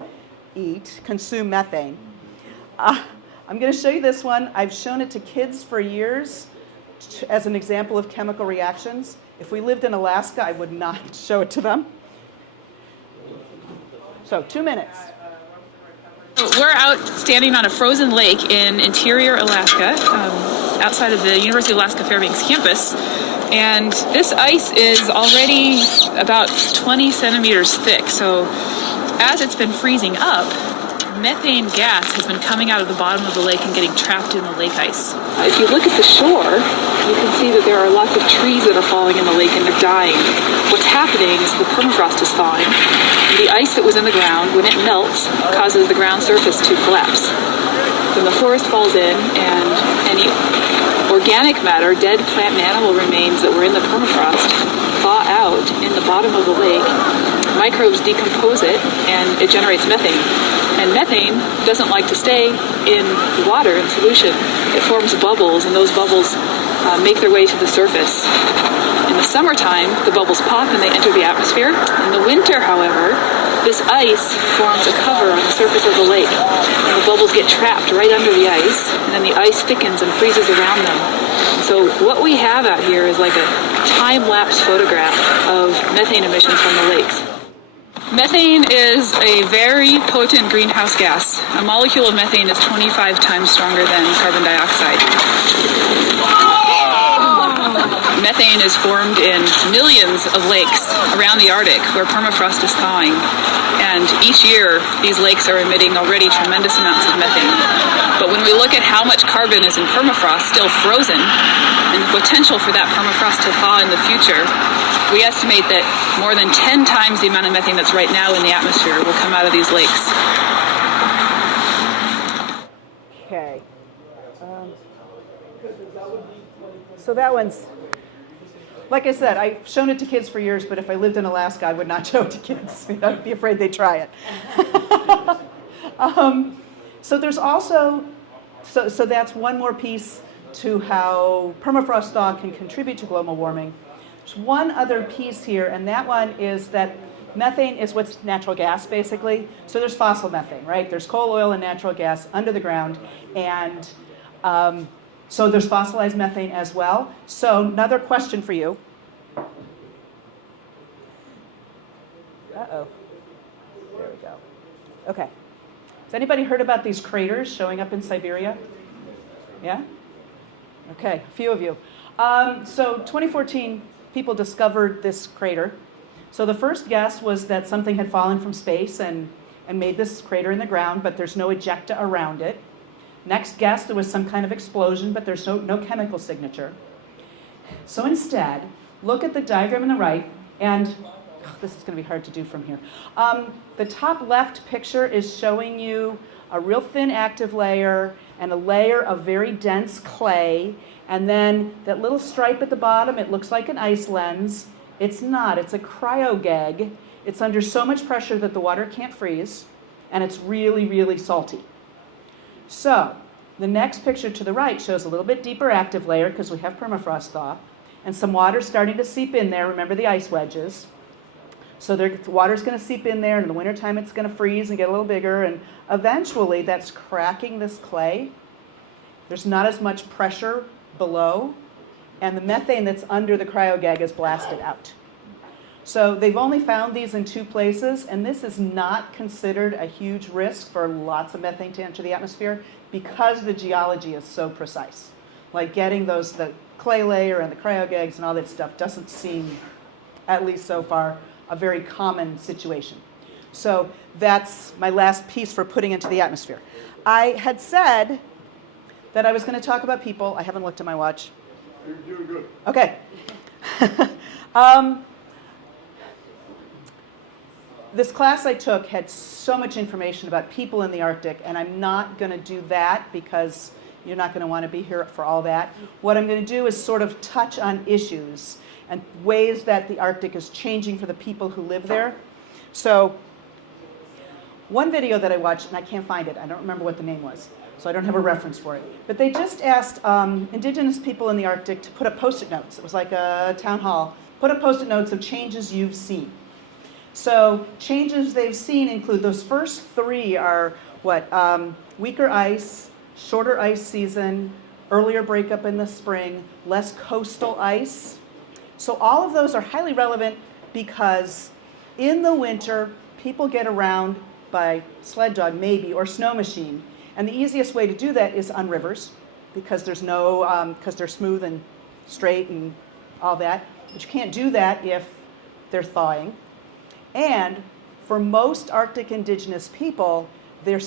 consume methane. I'm going to show you this one. I've shown it to kids for years as an example of chemical reactions. If we lived in Alaska, I would not show it to them. So 2 minutes. We're out standing on a frozen lake in interior Alaska, outside of the University of Alaska Fairbanks campus. And this ice is already about 20 centimeters thick. So as it's been freezing up, methane gas has been coming out of the bottom of the lake and getting trapped in the lake ice. If you look at the shore, you can see that there are lots of trees that are falling in the lake and they're dying. What's happening is the permafrost is thawing. The ice that was in the ground, when it melts, causes the ground surface to collapse. Then the forest falls in, and any organic matter, dead plant and animal remains that were in the permafrost, thaw out in the bottom of the lake. Microbes decompose it, and it generates methane. And methane doesn't like to stay in the water in solution. It forms bubbles, and those bubbles make their way to the surface. In the summertime, the bubbles pop and they enter the atmosphere. In the winter, however, this ice forms a cover on the surface of the lake. And the bubbles get trapped right under the ice, and then the ice thickens and freezes around them. And so what we have out here is like a time-lapse photograph of methane emissions from the lakes. Methane is a very potent greenhouse gas. A molecule of methane is 25 times stronger than carbon dioxide. Methane is formed in millions of lakes around the Arctic where permafrost is thawing. And each year, these lakes are emitting already tremendous amounts of methane. But when we look at how much carbon is in permafrost still frozen, and the potential for that permafrost to thaw in the future, we estimate that more than 10 times the amount of methane that's right now in the atmosphere will come out of these lakes. Okay. So that one's, like I said, I've shown it to kids for years, but if I lived in Alaska, I would not show it to kids. I'd be afraid they'd try it. So there's also, so that's one more piece to how permafrost thaw can contribute to global warming. There's one other piece here, and that one is that methane is what's natural gas, basically. So there's fossil methane, right? There's coal, oil, and natural gas under the ground, and so there's fossilized methane as well. So another question for you. Uh-oh. There we go. Okay. Has anybody heard about these craters showing up in Siberia? Yeah? Okay, a few of you. So 2014, people discovered this crater. So the first guess was that something had fallen from space and made this crater in the ground, but there's no ejecta around it. Next guess, there was some kind of explosion, but there's no chemical signature. So instead, look at the diagram on the right, and this is going to be hard to do from here. The top left picture is showing you a real thin active layer and a layer of very dense clay, and then that little stripe at the bottom, it looks like an ice lens. It's not, it's a cryogag. It's under so much pressure that the water can't freeze, and it's really, really salty. So the next picture to the right shows a little bit deeper active layer because we have permafrost thaw, and some water starting to seep in there. Remember the ice wedges. So the water's going to seep in there, and in the wintertime it's going to freeze and get a little bigger, and eventually that's cracking this clay. There's not as much pressure below, and the methane that's under the cryogag is blasted out. So they've only found these in 2 places, and this is not considered a huge risk for lots of methane to enter the atmosphere because the geology is so precise. Like getting the clay layer and the cryogags and all that stuff doesn't seem, at least so far, a very common situation. So that's my last piece for putting into the atmosphere. I had said that I was going to talk about people. I haven't looked at my watch. You're doing good. Okay. This class I took had so much information about people in the Arctic, and I'm not going to do that because you're not going to want to be here for all that. What I'm going to do is sort of touch on issues and ways that the Arctic is changing for the people who live there. So one video that I watched, and I can't find it, I don't remember what the name was, so I don't have a reference for it. But they just asked indigenous people in the Arctic to put up Post-it notes. It was like a town hall. Put up Post-it notes of changes you've seen. So changes they've seen include, those first 3 are what? Weaker ice, shorter ice season, earlier breakup in the spring, less coastal ice. So all of those are highly relevant because in the winter, people get around by sled dog maybe or snow machine. And the easiest way to do that is on rivers because there's no, because they're smooth and straight and all that. But you can't do that if they're thawing. And for most Arctic indigenous people, they're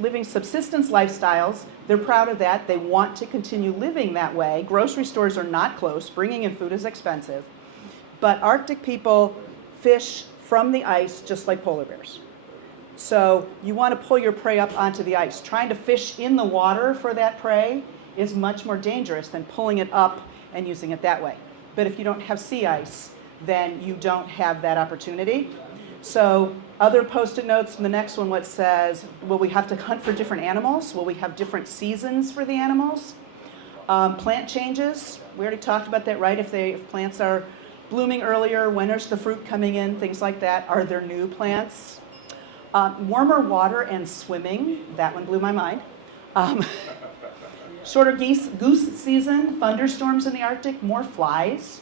living subsistence lifestyles. They're proud of that. They want to continue living that way. Grocery stores are not close. Bringing in food is expensive. But Arctic people fish from the ice just like polar bears. So you want to pull your prey up onto the ice. Trying to fish in the water for that prey is much more dangerous than pulling it up and using it that way. But if you don't have sea ice, then you don't have that opportunity. So other post-it notes from the next one, what says, will we have to hunt for different animals? Will we have different seasons for the animals? Plant changes, we already talked about that, right? If plants are blooming earlier, when is the fruit coming in, things like that. Are there new plants? Warmer water and swimming, that one blew my mind. Shorter goose season, thunderstorms in the Arctic, more flies.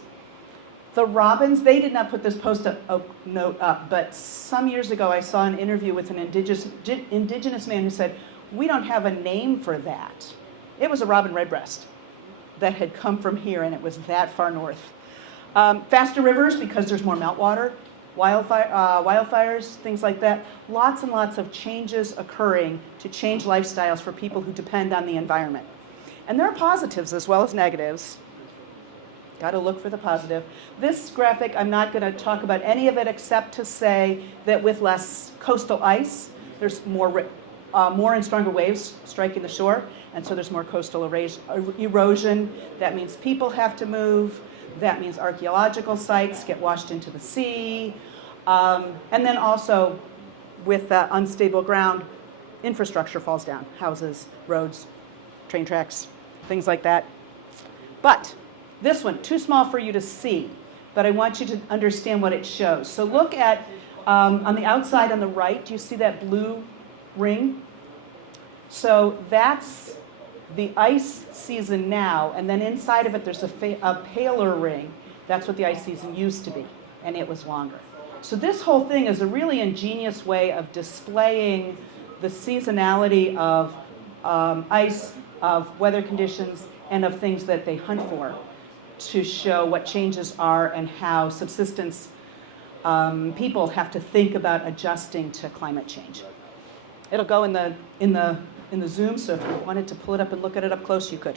The robins, they did not put this post-it note up, but some years ago I saw an interview with an indigenous man who said, we don't have a name for that. It was a robin redbreast that had come from here, and it was that far north. Faster rivers because there's more meltwater, wildfires, things like that. Lots and lots of changes occurring to change lifestyles for people who depend on the environment. And there are positives as well as negatives. Got to look for the positive. This graphic, I'm not going to talk about any of it except to say that with less coastal ice, there's more and stronger waves striking the shore, and so there's more coastal erosion. That means people have to move. That means archaeological sites get washed into the sea. And then also, with unstable ground, infrastructure falls down. Houses, roads, train tracks, things like that. But this one, too small for you to see, but I want you to understand what it shows. So look at, on the outside on the right, do you see that blue ring? So that's the ice season now, and then inside of it there's a paler ring. That's what the ice season used to be, and it was longer. So this whole thing is a really ingenious way of displaying the seasonality of ice, of weather conditions, and of things that they hunt for, to show what changes are and how subsistence people have to think about adjusting to climate change. It'll go in the Zoom, so if you wanted to pull it up and look at it up close, you could.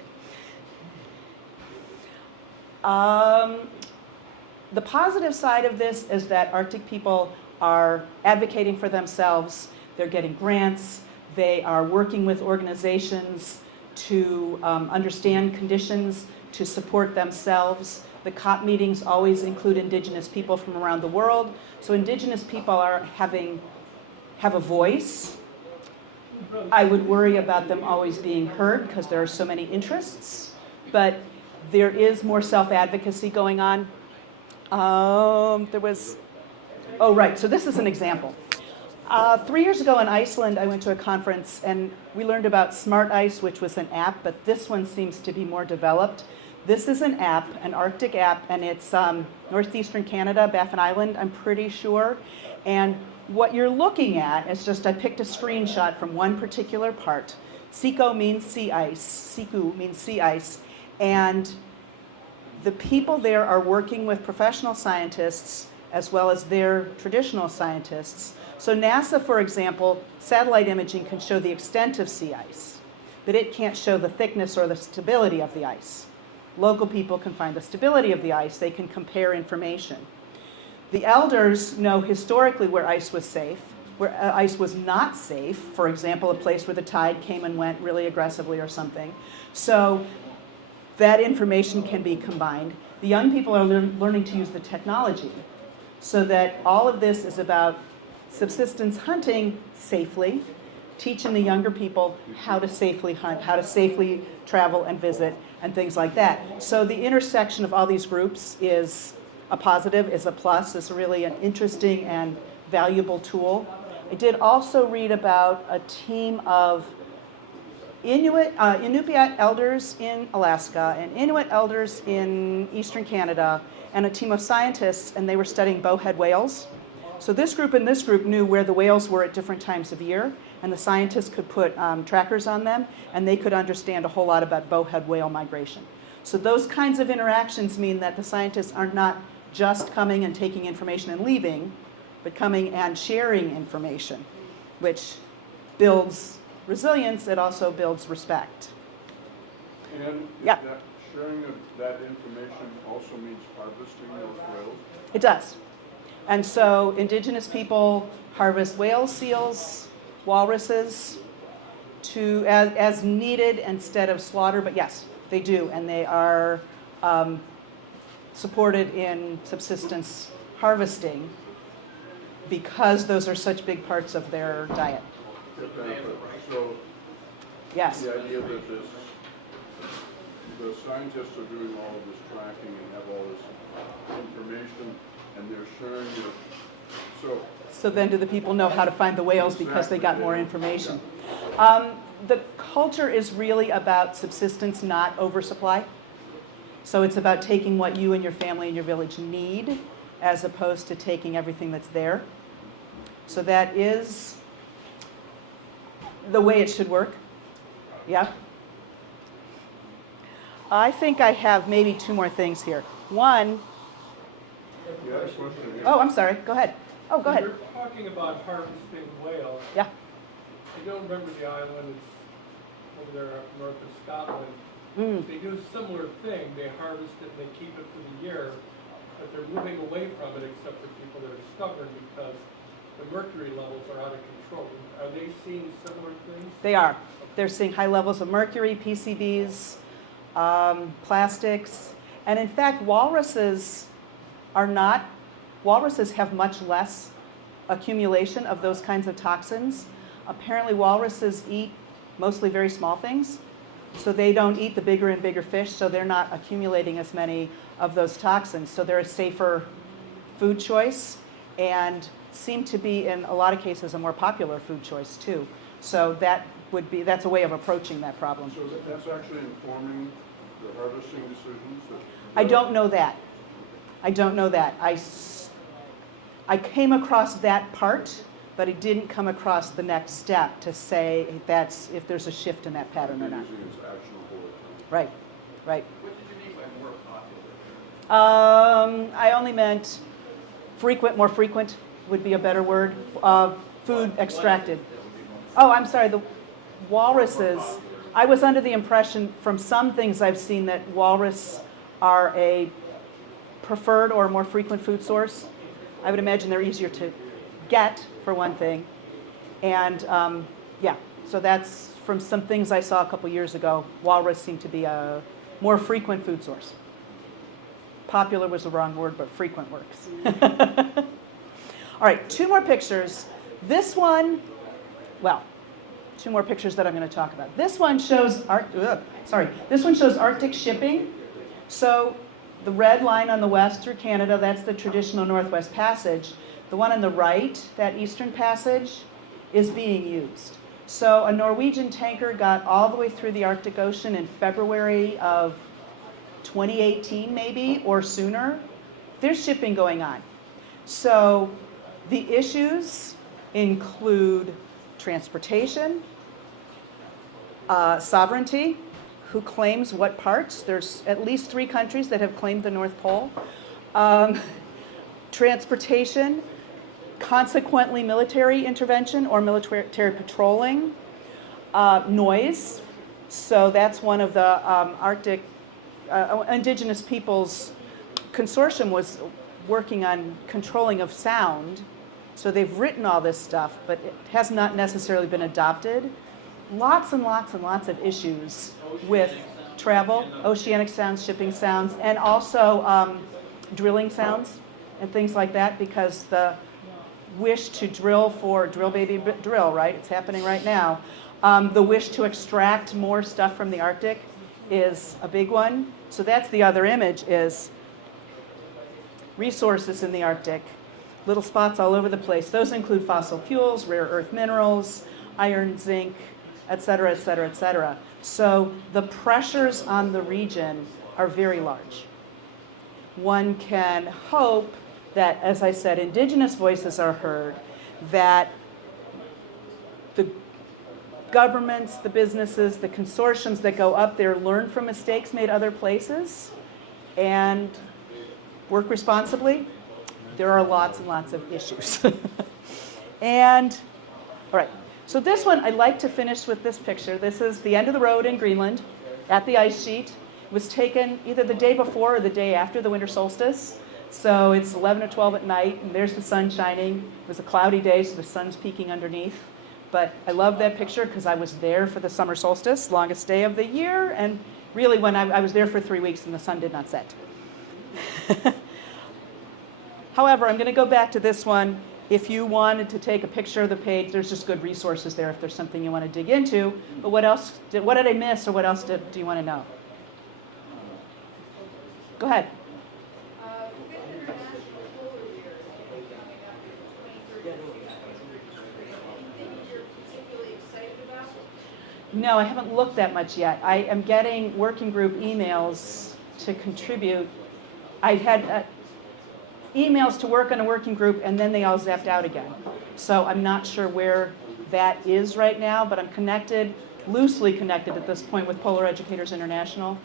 The positive side of this is that Arctic people are advocating for themselves. They're getting grants. They are working with organizations to understand conditions, to support themselves. The COP meetings always include Indigenous people from around the world. So Indigenous people have a voice. I would worry about them always being heard because there are so many interests, but there is more self-advocacy going on. Oh, right, so this is an example. 3 years ago in Iceland, I went to a conference and we learned about Smart Ice, which was an app, but this one seems to be more developed. This is an app, an Arctic app, and it's northeastern Canada, Baffin Island, I'm pretty sure. And what you're looking at is just, I picked a screenshot from one particular part. Siku means sea ice. Siku means sea ice. And the people there are working with professional scientists as well as their traditional scientists. So NASA, for example, satellite imaging can show the extent of sea ice, but it can't show the thickness or the stability of the ice. Local people can find the stability of the ice. They can compare information. The elders know historically where ice was safe, where ice was not safe, for example, a place where the tide came and went really aggressively or something. So that information can be combined. The young people are learning to use the technology so that all of this is about subsistence hunting safely, teaching the younger people how to safely hunt, how to safely travel and visit, and things like that. So the intersection of all these groups is a positive, is a plus, is really an interesting and valuable tool. I did also read about a team of Inuit elders in Alaska and Inuit elders in eastern Canada, and a team of scientists, and they were studying bowhead whales. So this group and this group knew where the whales were at different times of year, and the scientists could put trackers on them, and they could understand a whole lot about bowhead whale migration. So those kinds of interactions mean that the scientists are not just coming and taking information and leaving, but coming and sharing information, which builds resilience. It also builds respect. And Yeah. that sharing of that information also means harvesting those whales? It does. And so Indigenous people harvest whales, seals, walruses as needed instead of slaughter, but yes, they do, and they are supported in subsistence harvesting. because those are such big parts of their diet. So Yes. the idea that the scientists are doing all of this tracking and have all this information and they're sharing it. So then do the people know how to find the whales because they got more information? The culture is really about subsistence, not oversupply. So it's about taking what you and your family and your village need as opposed to taking everything that's there. So that is the way it should work. Yeah. I think I have maybe two more things here. One, oh, I'm sorry. Go ahead. Oh, go ahead. You're talking about harvesting whales. Yeah. I don't remember the island. It's over there up north of Scotland. They do a similar thing. They harvest it and they keep it for the year, but they're moving away from it except for people that are stubborn because the mercury levels are out of control. Are they seeing similar things? They are. They're seeing high levels of mercury, PCBs, plastics, and in fact, walruses have much less accumulation of those kinds of toxins. Apparently, walruses eat mostly very small things, so they don't eat the bigger and bigger fish, so they're not accumulating as many of those toxins. So they're a safer food choice and seem to be, in a lot of cases, a more popular food choice too. So that's a way of approaching that problem. So that's actually informing the harvesting decisions? I don't know that. I don't know that. I came across that part, but I didn't come across the next step to say if there's a shift in that pattern or not. It's actionable. Right, right. What did you mean by more popular? I only meant more frequent would be a better word. Food extracted. Oh, I'm sorry, the walruses. I was under the impression from some things I've seen that walrus are a preferred or more frequent food source. I would imagine they're easier to get, for one thing. And yeah, so that's from some things I saw a couple years ago. Walrus seemed to be a more frequent food source. Popular was the wrong word, but frequent works. All right, two more pictures. This one, well, two more pictures that I'm going to talk about. This one shows Arctic shipping. So the red line on the west through Canada, that's the traditional Northwest Passage. The one on the right, that Eastern Passage, is being used. So a Norwegian tanker got all the way through the Arctic Ocean in February of 2018 maybe, or sooner. There's shipping going on. So the issues include transportation, sovereignty, who claims what parts. There's at least 3 countries that have claimed the North Pole. Transportation, consequently military intervention or military patrolling. Noise, so that's one of the Arctic Indigenous Peoples Consortium was working on controlling of sound. So they've written all this stuff, but it has not necessarily been adopted. Lots and lots and lots of issues with travel, oceanic sounds, shipping sounds, and also drilling sounds and things like that, because the wish to drill baby drill, right? It's happening right now. The wish to extract more stuff from the Arctic is a big one. So that's the other image, is resources in the Arctic. Little spots all over the place. Those include fossil fuels, rare earth minerals, iron, zinc, et cetera, et cetera, et cetera. So the pressures on the region are very large. One can hope that, as I said, indigenous voices are heard, that the governments, the businesses, the consortiums that go up there learn from mistakes made other places and work responsibly. There are lots and lots of issues. And, all right, so this one, I'd like to finish with this picture. This is the end of the road in Greenland at the ice sheet. It was taken either the day before or the day after the winter solstice. So it's 11 or 12 at night, and there's the sun shining. It was a cloudy day, so the sun's peeking underneath. But I love that picture because I was there for the summer solstice, longest day of the year, and really when I was there for 3 weeks and the sun did not set. However, I'm going to go back to this one. if you wanted to take a picture of the page, there's just good resources there if there's something you want to dig into. But what did I miss, or what else do you want to know? Go ahead. Fifth International Polar Year is coming up in 2013. Anything you're particularly excited about? No, I haven't looked that much yet. I am getting working group emails to contribute. I had emails to work on a working group, and then they all zapped out again. So I'm not sure where that is right now, but I'm loosely connected at this point with Polar Educators International.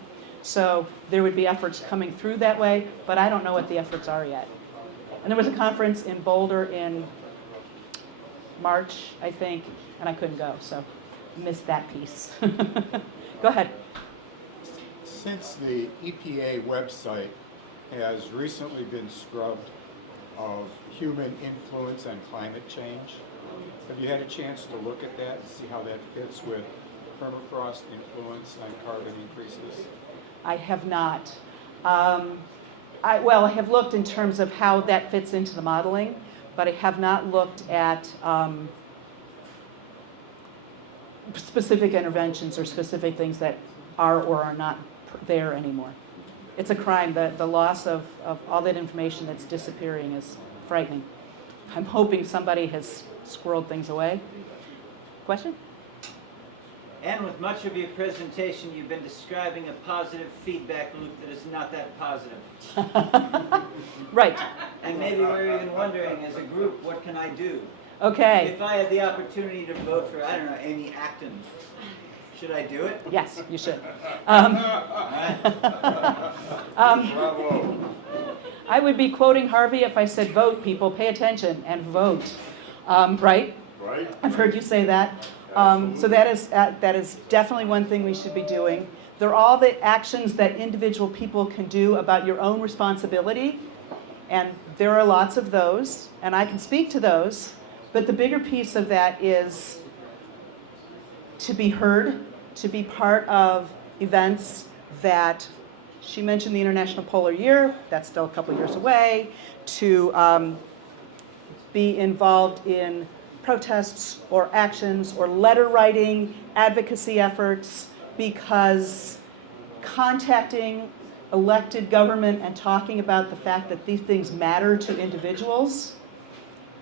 So there would be efforts coming through that way, but I don't know what the efforts are yet. And there was a conference in Boulder in March, I think, and I couldn't go, so I missed that piece. Go ahead. Since the EPA website has recently been scrubbed of human influence on climate change, have you had a chance to look at that and see how that fits with permafrost influence on carbon increases? I have not. I have looked in terms of how that fits into the modeling, but I have not looked at specific interventions or specific things that are or are not there anymore. It's a crime. The loss of all that information that's disappearing is frightening. I'm hoping somebody has squirreled things away. Question? And with much of your presentation, you've been describing a positive feedback loop that is not that positive. Right. And maybe we're even wondering, as a group, what can I do? Okay. If I had the opportunity to vote for, I don't know, Amy Acton, should I do it? Yes, you should. Bravo. I would be quoting Harvey if I said, vote, people, pay attention and vote. Right? Right? I've heard you say that. So that is definitely one thing we should be doing. They're all the actions that individual people can do about your own responsibility. And there are lots of those, and I can speak to those. But the bigger piece of that is to be heard, to be part of events that, she mentioned the International Polar Year, that's still a couple years away, to be involved in protests or actions or letter writing, advocacy efforts, because contacting elected government and talking about the fact that these things matter to individuals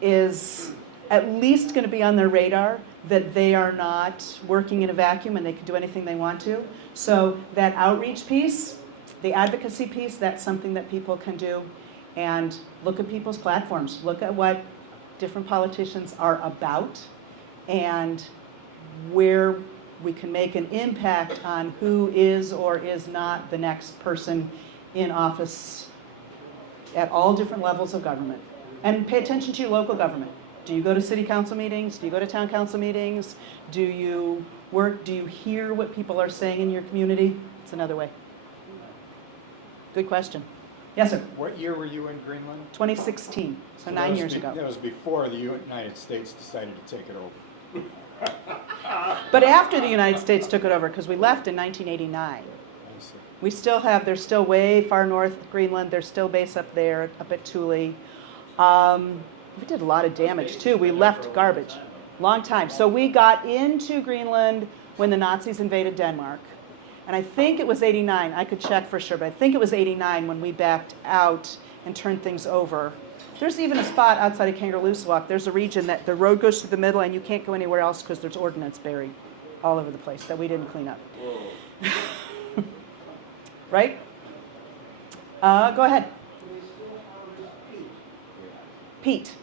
is at least going to be on their radar, that they are not working in a vacuum and they can do anything they want to. So that outreach piece, the advocacy piece, that's something that people can do. And look at people's platforms. Look at what different politicians are about and where we can make an impact on who is or is not the next person in office at all different levels of government. And pay attention to your local government. Do you go to city council meetings? Do you go to town council meetings? Do you hear what people are saying in your community? It's another way. Good question. Yes, sir. What year were you in Greenland? 2016, so 9 years ago. That was before the United States decided to take it over. But after the United States took it over, because we left in 1989. I see. They're still way far north of Greenland. There's still base up there, up at Thule. We did a lot of damage too. We left garbage, long time. So we got into Greenland when the Nazis invaded Denmark. And I think it was 89, I could check for sure, but I think it was 89 when we backed out and turned things over. There's even a spot outside of Kangerlussuaq. There's a region that the road goes through the middle and you can't go anywhere else because there's ordnance buried all over the place that we didn't clean up. Right? Go ahead. Peat.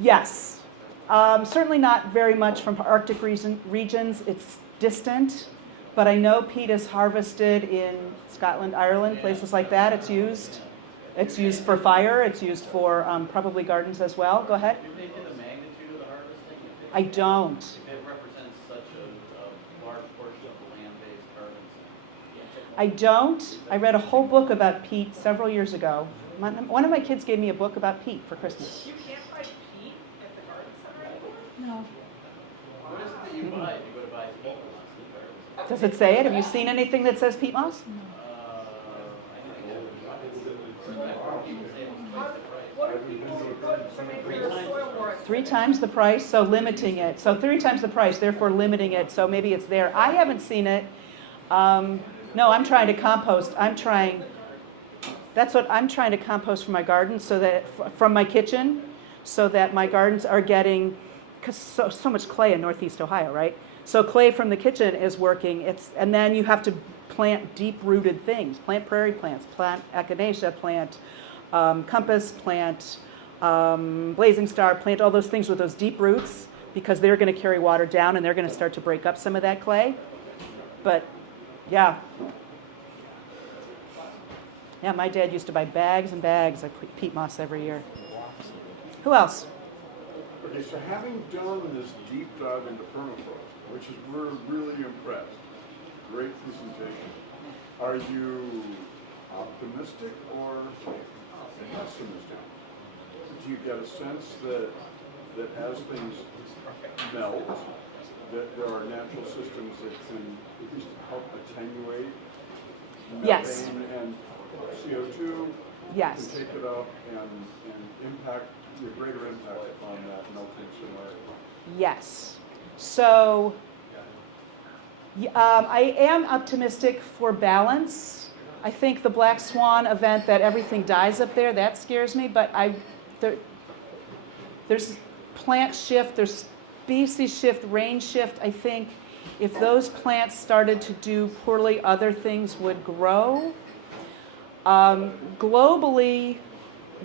Yes. Certainly not very much from Arctic regions. It's distant. But I know peat is harvested in Scotland, Ireland, places like that. It's used. It's used for fire. It's used for probably gardens as well. Go ahead. Do you think of the magnitude of the harvesting? I don't. If it represents such a large portion of the land-based carbon? I don't. I read a whole book about peat several years ago. One of my kids gave me a book about peat for Christmas. You can't buy peat at the garden center anymore? No. What is it that you buy if you go to buy peat moss at the garden? Does it say it? Have you seen anything that says peat moss? I think 3 times the price, so limiting it. So 3 times the price, therefore limiting it, so maybe it's there. I haven't seen it. No, I'm trying to compost. That's what I'm trying to compost from my garden, so that from my kitchen, so that my gardens are getting, because so much clay in Northeast Ohio, right? So clay from the kitchen is working. And then you have to plant deep-rooted things. Plant prairie plants, plant echinacea, plant compass, plant blazing star, plant all those things with those deep roots, because they're going to carry water down and they're going to start to break up some of that clay. But yeah. Yeah, my dad used to buy bags and bags of peat moss every year. Who else? Okay, so having done this deep dive into permafrost, which is, we're really impressed. Great presentation. Are you optimistic or pessimistic? Do you get a sense that as things melt, that there are natural systems that can at least help attenuate Yes. methane and CO2? Yes. Can take it up and impact, the greater impact on that melting scenario? Yes. So I am optimistic for balance. I think the black swan event, that everything dies up there, that scares me. But there's plant shift, there's species shift, range shift. I think if those plants started to do poorly, other things would grow. Globally,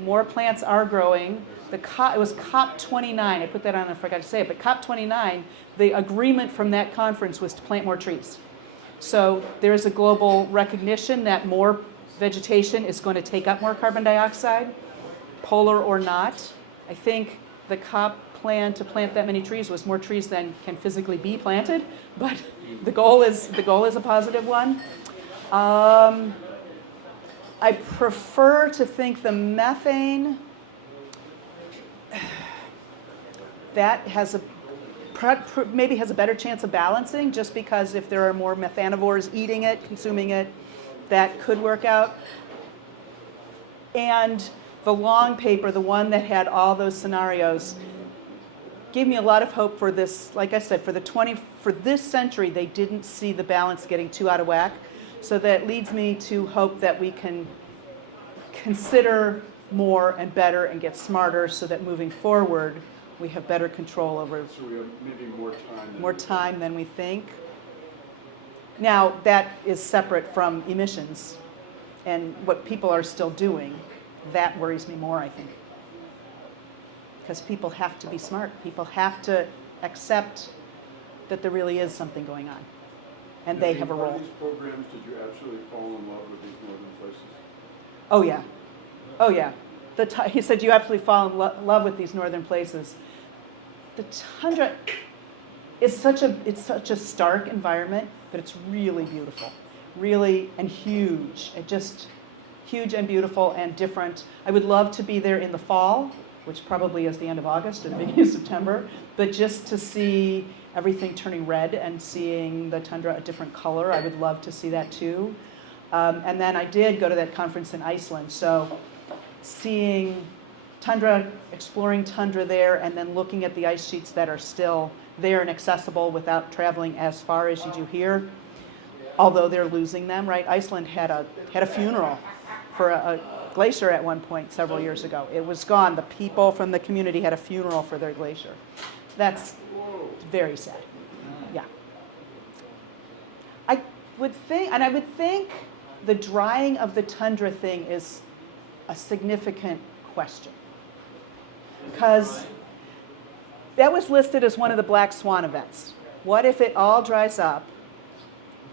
more plants are growing. It was COP29, I put that on, I forgot to say it, but COP29, the agreement from that conference was to plant more trees. So there is a global recognition that more vegetation is going to take up more carbon dioxide, polar or not. I think the COP plan to plant that many trees was more trees than can physically be planted, but the goal is a positive one. I prefer to think the methane, that maybe has a better chance of balancing, just because if there are more methanivores eating it, consuming it, that could work out. And the long paper, the one that had all those scenarios, gave me a lot of hope for this. Like I said, for this century, they didn't see the balance getting too out of whack. So that leads me to hope that we can consider more and better and get smarter, so that moving forward, we have better control over. So we have maybe more time than we think. Now, that is separate from emissions and what people are still doing. That worries me more, I think. Because people have to be smart. People have to accept that there really is something going on. And they have a role. In these programs, did you absolutely fall in love with these northern places? Oh, yeah. Oh, yeah. He said, you absolutely fall in love with these northern places. The tundra is such a stark environment, but it's really beautiful. Really, and huge. Huge and beautiful and different. I would love to be there in the fall, which probably is the end of August or the beginning of September, but just to see everything turning red and seeing the tundra a different color, I would love to see that too. And then I did go to that conference in Iceland, so seeing tundra, exploring tundra there, and then looking at the ice sheets that are still there and accessible without traveling as far as you do here, although they're losing them, right? Iceland had a funeral for a glacier at one point several years ago. It was gone. The people from the community had a funeral for their glacier. That's very sad. Yeah. I would think the drying of the tundra thing is a significant question, because that was listed as one of the black swan events. What if it all dries up?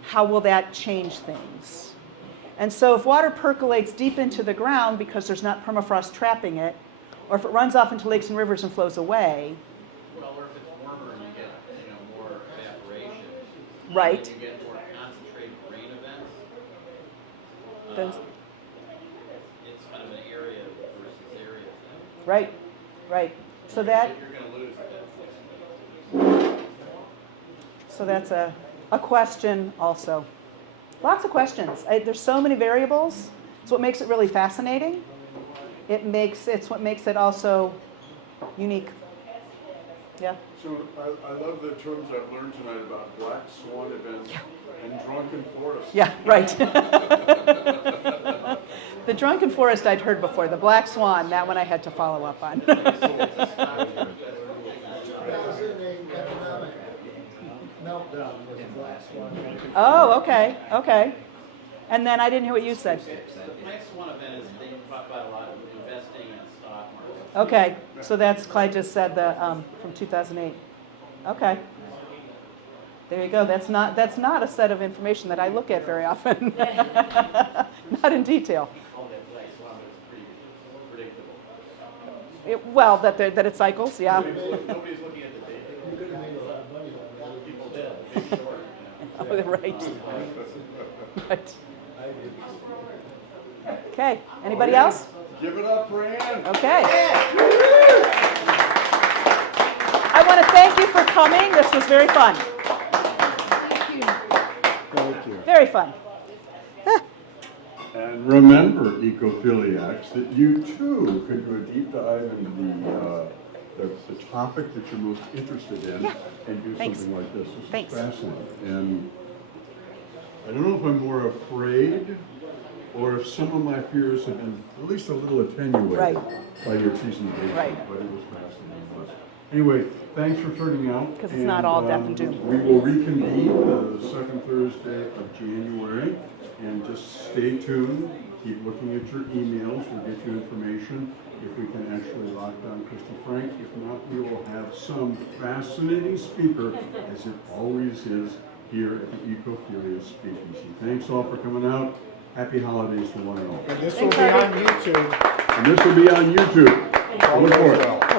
How will that change things? And so if water percolates deep into the ground because there's not permafrost trapping it, or if it runs off into lakes and rivers and flows away. Well, or if it's warmer and you get, more evaporation. Right. You get more concentrated rain events. Those, It's kind of an area versus area thing. right, right. So that. You're going to lose that. So that's a question also. Lots of questions. There's so many variables. It's what makes it really fascinating. it's what makes it also unique. Yeah. So I love the terms I've learned tonight about black swan events and drunken forest. Yeah, right. The drunken forest I'd heard before. The black swan, that one I had to follow up on. That was in a economic meltdown with the black swan. Oh, okay, okay. And then I didn't hear what you said. The black swan event is, they talk about a lot of investing in stock market. Okay, so that's, Clyde just said the, from 2008. Okay. There you go. That's not a set of information that I look at very often. Not in detail. All that black swan is pretty predictable. Well, that it cycles, yeah. Nobody's looking at the data. You could have made a lot of money on that. People did, big short. Oh, right. Right. Okay. Anybody else? Give it up for Ann. Okay. I want to thank you for coming. This was very fun. Thank you. Very fun. And remember, ecophiliacs, that you too could do a deep dive into the topic that you're most interested in and do Thanks. something like this. This is Thanks. fascinating. And I don't know if I'm more afraid or if some of my fears have been at least a little attenuated Right. by your presentation. Right. But it was fascinating. Anyway, thanks for turning out. 'Cause it's not all death and doom. We will reconvene the second Thursday of January. And just stay tuned, keep looking at your emails, we'll get you information if we can actually lock down Christy Frank. If not, we will have some fascinating speaker, as it always is, here at the Ecophilia Speakeasy. Thanks all for coming out. Happy holidays to one and all. And this will be on YouTube. And this will be on YouTube. Look for it.